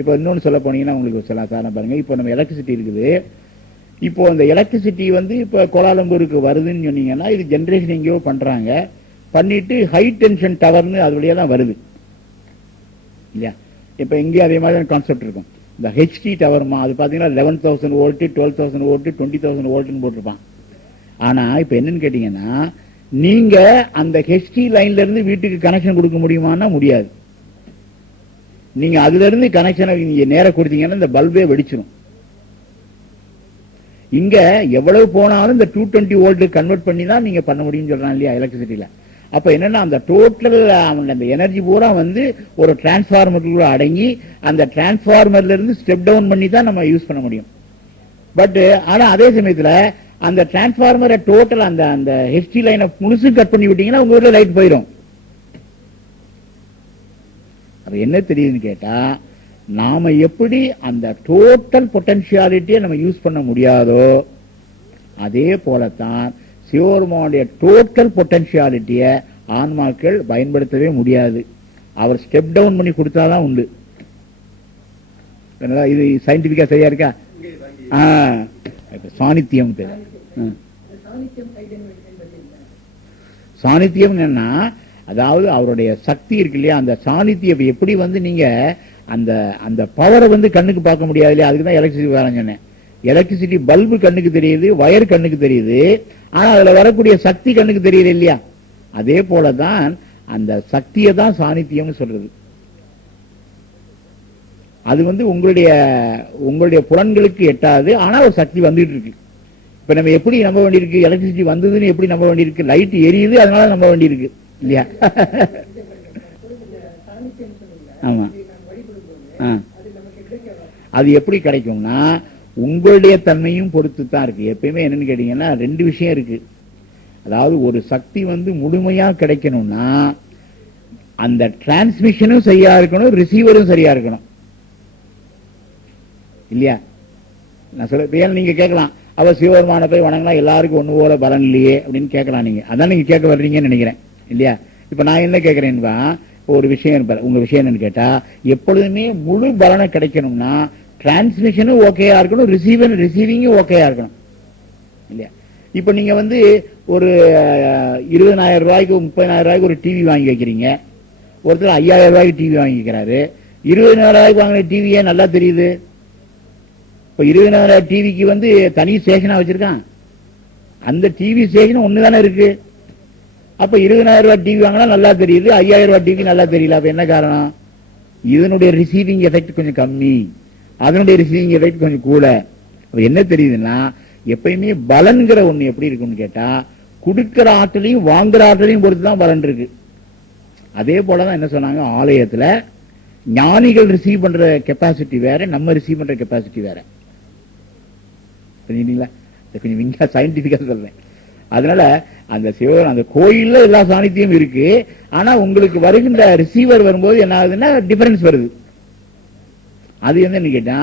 இப்ப இன்னொன்னு சொல்ல போனீங்கன்னா உங்களுக்கு சொல்ல சாதாரண பாருங்க, இப்போ நம்ம எலக்ட்ரிசிட்டி இருக்குது. இப்போ அந்த எலக்ட்ரிசிட்டி இப்ப கோலாலம்பூருக்கு வருதுன்னு சொன்னீங்கன்னா, இது ஜெனரேஷன் எங்கேயோ பண்றாங்க, பண்ணிட்டு ஹை டென்ஷன் டவர்னு அது வழியா தான் வருது இல்லையா. இப்ப இங்கே அதே மாதிரி கான்செப்ட் இருக்கும். இந்த ஹெச்டி டவர்மா அது பாத்தீங்கன்னா 11,000 வோல்ட், 12,000 வோல்ட், 20,000 வோல்ட்னு போட்டிருப்பான். ஆனா இப்ப என்னன்னு கேட்டீங்கன்னா, நீங்க அந்த ஹெச்டி லைன்ல இருந்து வீட்டுக்கு கனெக்ஷன் கொடுக்க முடியுமான்னா முடியாது. நீங்க அதுல இருந்து கனெக்ஷனை நீங்க நேர கொடுத்தீங்கன்னா இந்த பல்பே வெடிச்சிடும். இங்க எவ்வளவு போனாலும் இந்த 220 வோல்ட் கன்வெர்ட் பண்ணி தான் நீங்க பண்ண முடியும்னு சொல்றாங்க இல்லையா எலக்ட்ரிசிட்டியில. அப்ப என்னன்னா, அந்த டோட்டல் அந்த எனர்ஜி பூரா ஒரு டிரான்ஸ்பார்மருக்குள்ள அடங்கி, அந்த டிரான்ஸ்பார்மர்ல இருந்து ஸ்டெப் டவுன் பண்ணி தான் நம்ம யூஸ் பண்ண முடியும். பட் ஆனா அதே சமயத்துல அந்த டிரான்ஸ்பார்மரை டோட்டல் அந்த ஹெச்டி லைனை முழுசு கட் பண்ணி விட்டீங்கன்னா உங்க ஊர்ல லைட் போயிடும். அப்ப என்ன தெரியுதுன்னு கேட்டா, நாம எப்படி அந்த டோட்டல் பொட்டன்ஷியாலிட்டியை நம்ம யூஸ் பண்ண முடியாதோ, அதே போலத்தான் சிவபெருமானுடைய டோட்டல் பொட்டன்ஷியாலிட்டியை ஆன்மாக்கள் பயன்படுத்தவே முடியாது. அவர் ஸ்டெப் டவுன் பண்ணி கொடுத்தாதான் உண்டு. இது சயின்டிபிக்கா சரியா இருக்கா? சாநித்தியம் சாநித்தியம் என்னன்னா, அதாவது அவருடைய சக்தி இருக்கு இல்லையா, அந்த சாநித்தியம் எப்படி நீங்க அந்த அந்த பவரை கண்ணுக்கு பார்க்க முடியாது இல்லையா. அதுக்குதான் எலக்ட்ரிசிட்டி வேலை சொன்னேன். எலக்ட்ரிசிட்டி பல்பு கண்ணுக்கு தெரியுது, வயர் கண்ணுக்கு தெரியுது, ஆனா அதுல வரக்கூடிய சக்தி கண்ணுக்கு தெரியல இல்லையா. அதே போலதான் அந்த சக்தியை தான் சாநித்தியம்னு சொல்றது. அது உங்களுடைய புலன்களுக்கு எட்டாது, ஆனா ஒரு சக்தி வந்துட்டு இருக்கு. இப்ப நம்ம எப்படி நம்ப வேண்டியிருக்கு, எலக்ட்ரிசிட்டி வந்ததுன்னு எப்படி நம்ப வேண்டியிருக்கு, லைட் எரியுது அதனால நம்ப வேண்டியிருக்கு இல்லையா. ஆமா, அது எப்படி கிடைக்கும்னா உங்களுடைய தன்மையும் பொறுத்து தான் இருக்கு. எப்பயுமே என்னன்னு கேட்டீங்கன்னா, ரெண்டு விஷயம் இருக்கு. அதாவது ஒரு சக்தி முழுமையா கிடைக்கணும்னா அந்த டிரான்ஸ்மிஷனும் சரியா இருக்கணும், ரிசீவரும் சரியா இருக்கணும் இல்லையா. நான் சொல்ல நீங்க கேட்கலாம், அவ சிவபெருமான போய் வணங்கினா எல்லாருக்கும் ஒண்ணு போல பலன் இல்லையே அப்படின்னு கேட்கலாம். நீங்க அதான் நீங்க கேட்க வர்றீங்கன்னு நினைக்கிறேன் இல்லையா. இப்ப நான் என்ன கேட்கிறேன்பா, ஒரு விஷயம் உங்க விஷயம் என்னன்னு கேட்டா, எப்பொழுதுமே முழு பலனை கிடைக்கணும்னா டிரான்ஸ்மிஷனும் ஓகேயா இருக்கணும், ரிசீவிங்கும் ஓகேயா இருக்கணும் இல்லையா. இப்ப நீங்க ஒரு 20,000 ரூபாய்க்கு 30,000 ரூபாய்க்கு ஒரு டிவி வாங்கி வைக்கிறீங்க, ஒருத்தர் 5,000 ரூபாய்க்கு டிவி வாங்கி வைக்கிறாரு. 20,000 ரூபாய்க்கு வாங்கின டிவியே நல்லா தெரியுது. இப்ப 20,000 டிவிக்கு தனி ஸ்டேஷனா வச்சிருக்கான், அந்த டிவி ஸ்டேஷன் ஒண்ணுதானே இருக்கு. அப்ப 20,000 ரூபாய் டிவி வாங்கினா நல்லா தெரியுது, 5,000 ரூபாய் டிவி நல்லா தெரியல. அப்ப என்ன காரணம்? இதனுடைய ரிசீவிங் எஃபெக்ட் கொஞ்சம் கம்மி, அதனுடைய ரிசீவிங் எஃபெக்ட் கொஞ்சம் கூட. என்ன தெரியுதுன்னா, எப்பயுமே பலன்கிற ஒண்ணு எப்படி இருக்குன்னு கேட்டா, கொடுக்கிற ஆற்றலையும் வாங்குற ஆற்றலையும் பொறுத்துதான் பலன் இருக்கு. அதே போலதான் என்ன சொன்னாங்க, ஆலயத்துல ஞானிகள் ரிசீவ் பண்ற கெப்பாசிட்டி வேற, நம்ம ரிசீவ் பண்ற கெப்பாசிட்டி வேற. கொஞ்சம் சயின்டிபிக்கா சொல்றேன். அதனால அந்த சிவன் அந்த கோயில்ல எல்லா சாநித்தியம் இருக்கு, ஆனா உங்களுக்கு வருகின்ற ரிசீவர் வரும்போது என்ன ஆகுதுன்னா டிஃபரன்ஸ் வருது. அது என்ன கேட்டா,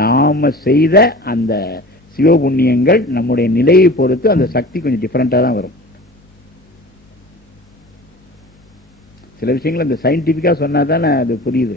நாம செய்த அந்த சிவ புண்ணியங்கள் நம்முடைய நிலையை பொறுத்து அந்த சக்தி கொஞ்சம் டிஃபரெண்டா தான் வரும். சில விஷயங்கள் அந்த சயின்டிபிக்கா சொன்னாதான் அது புரியுது.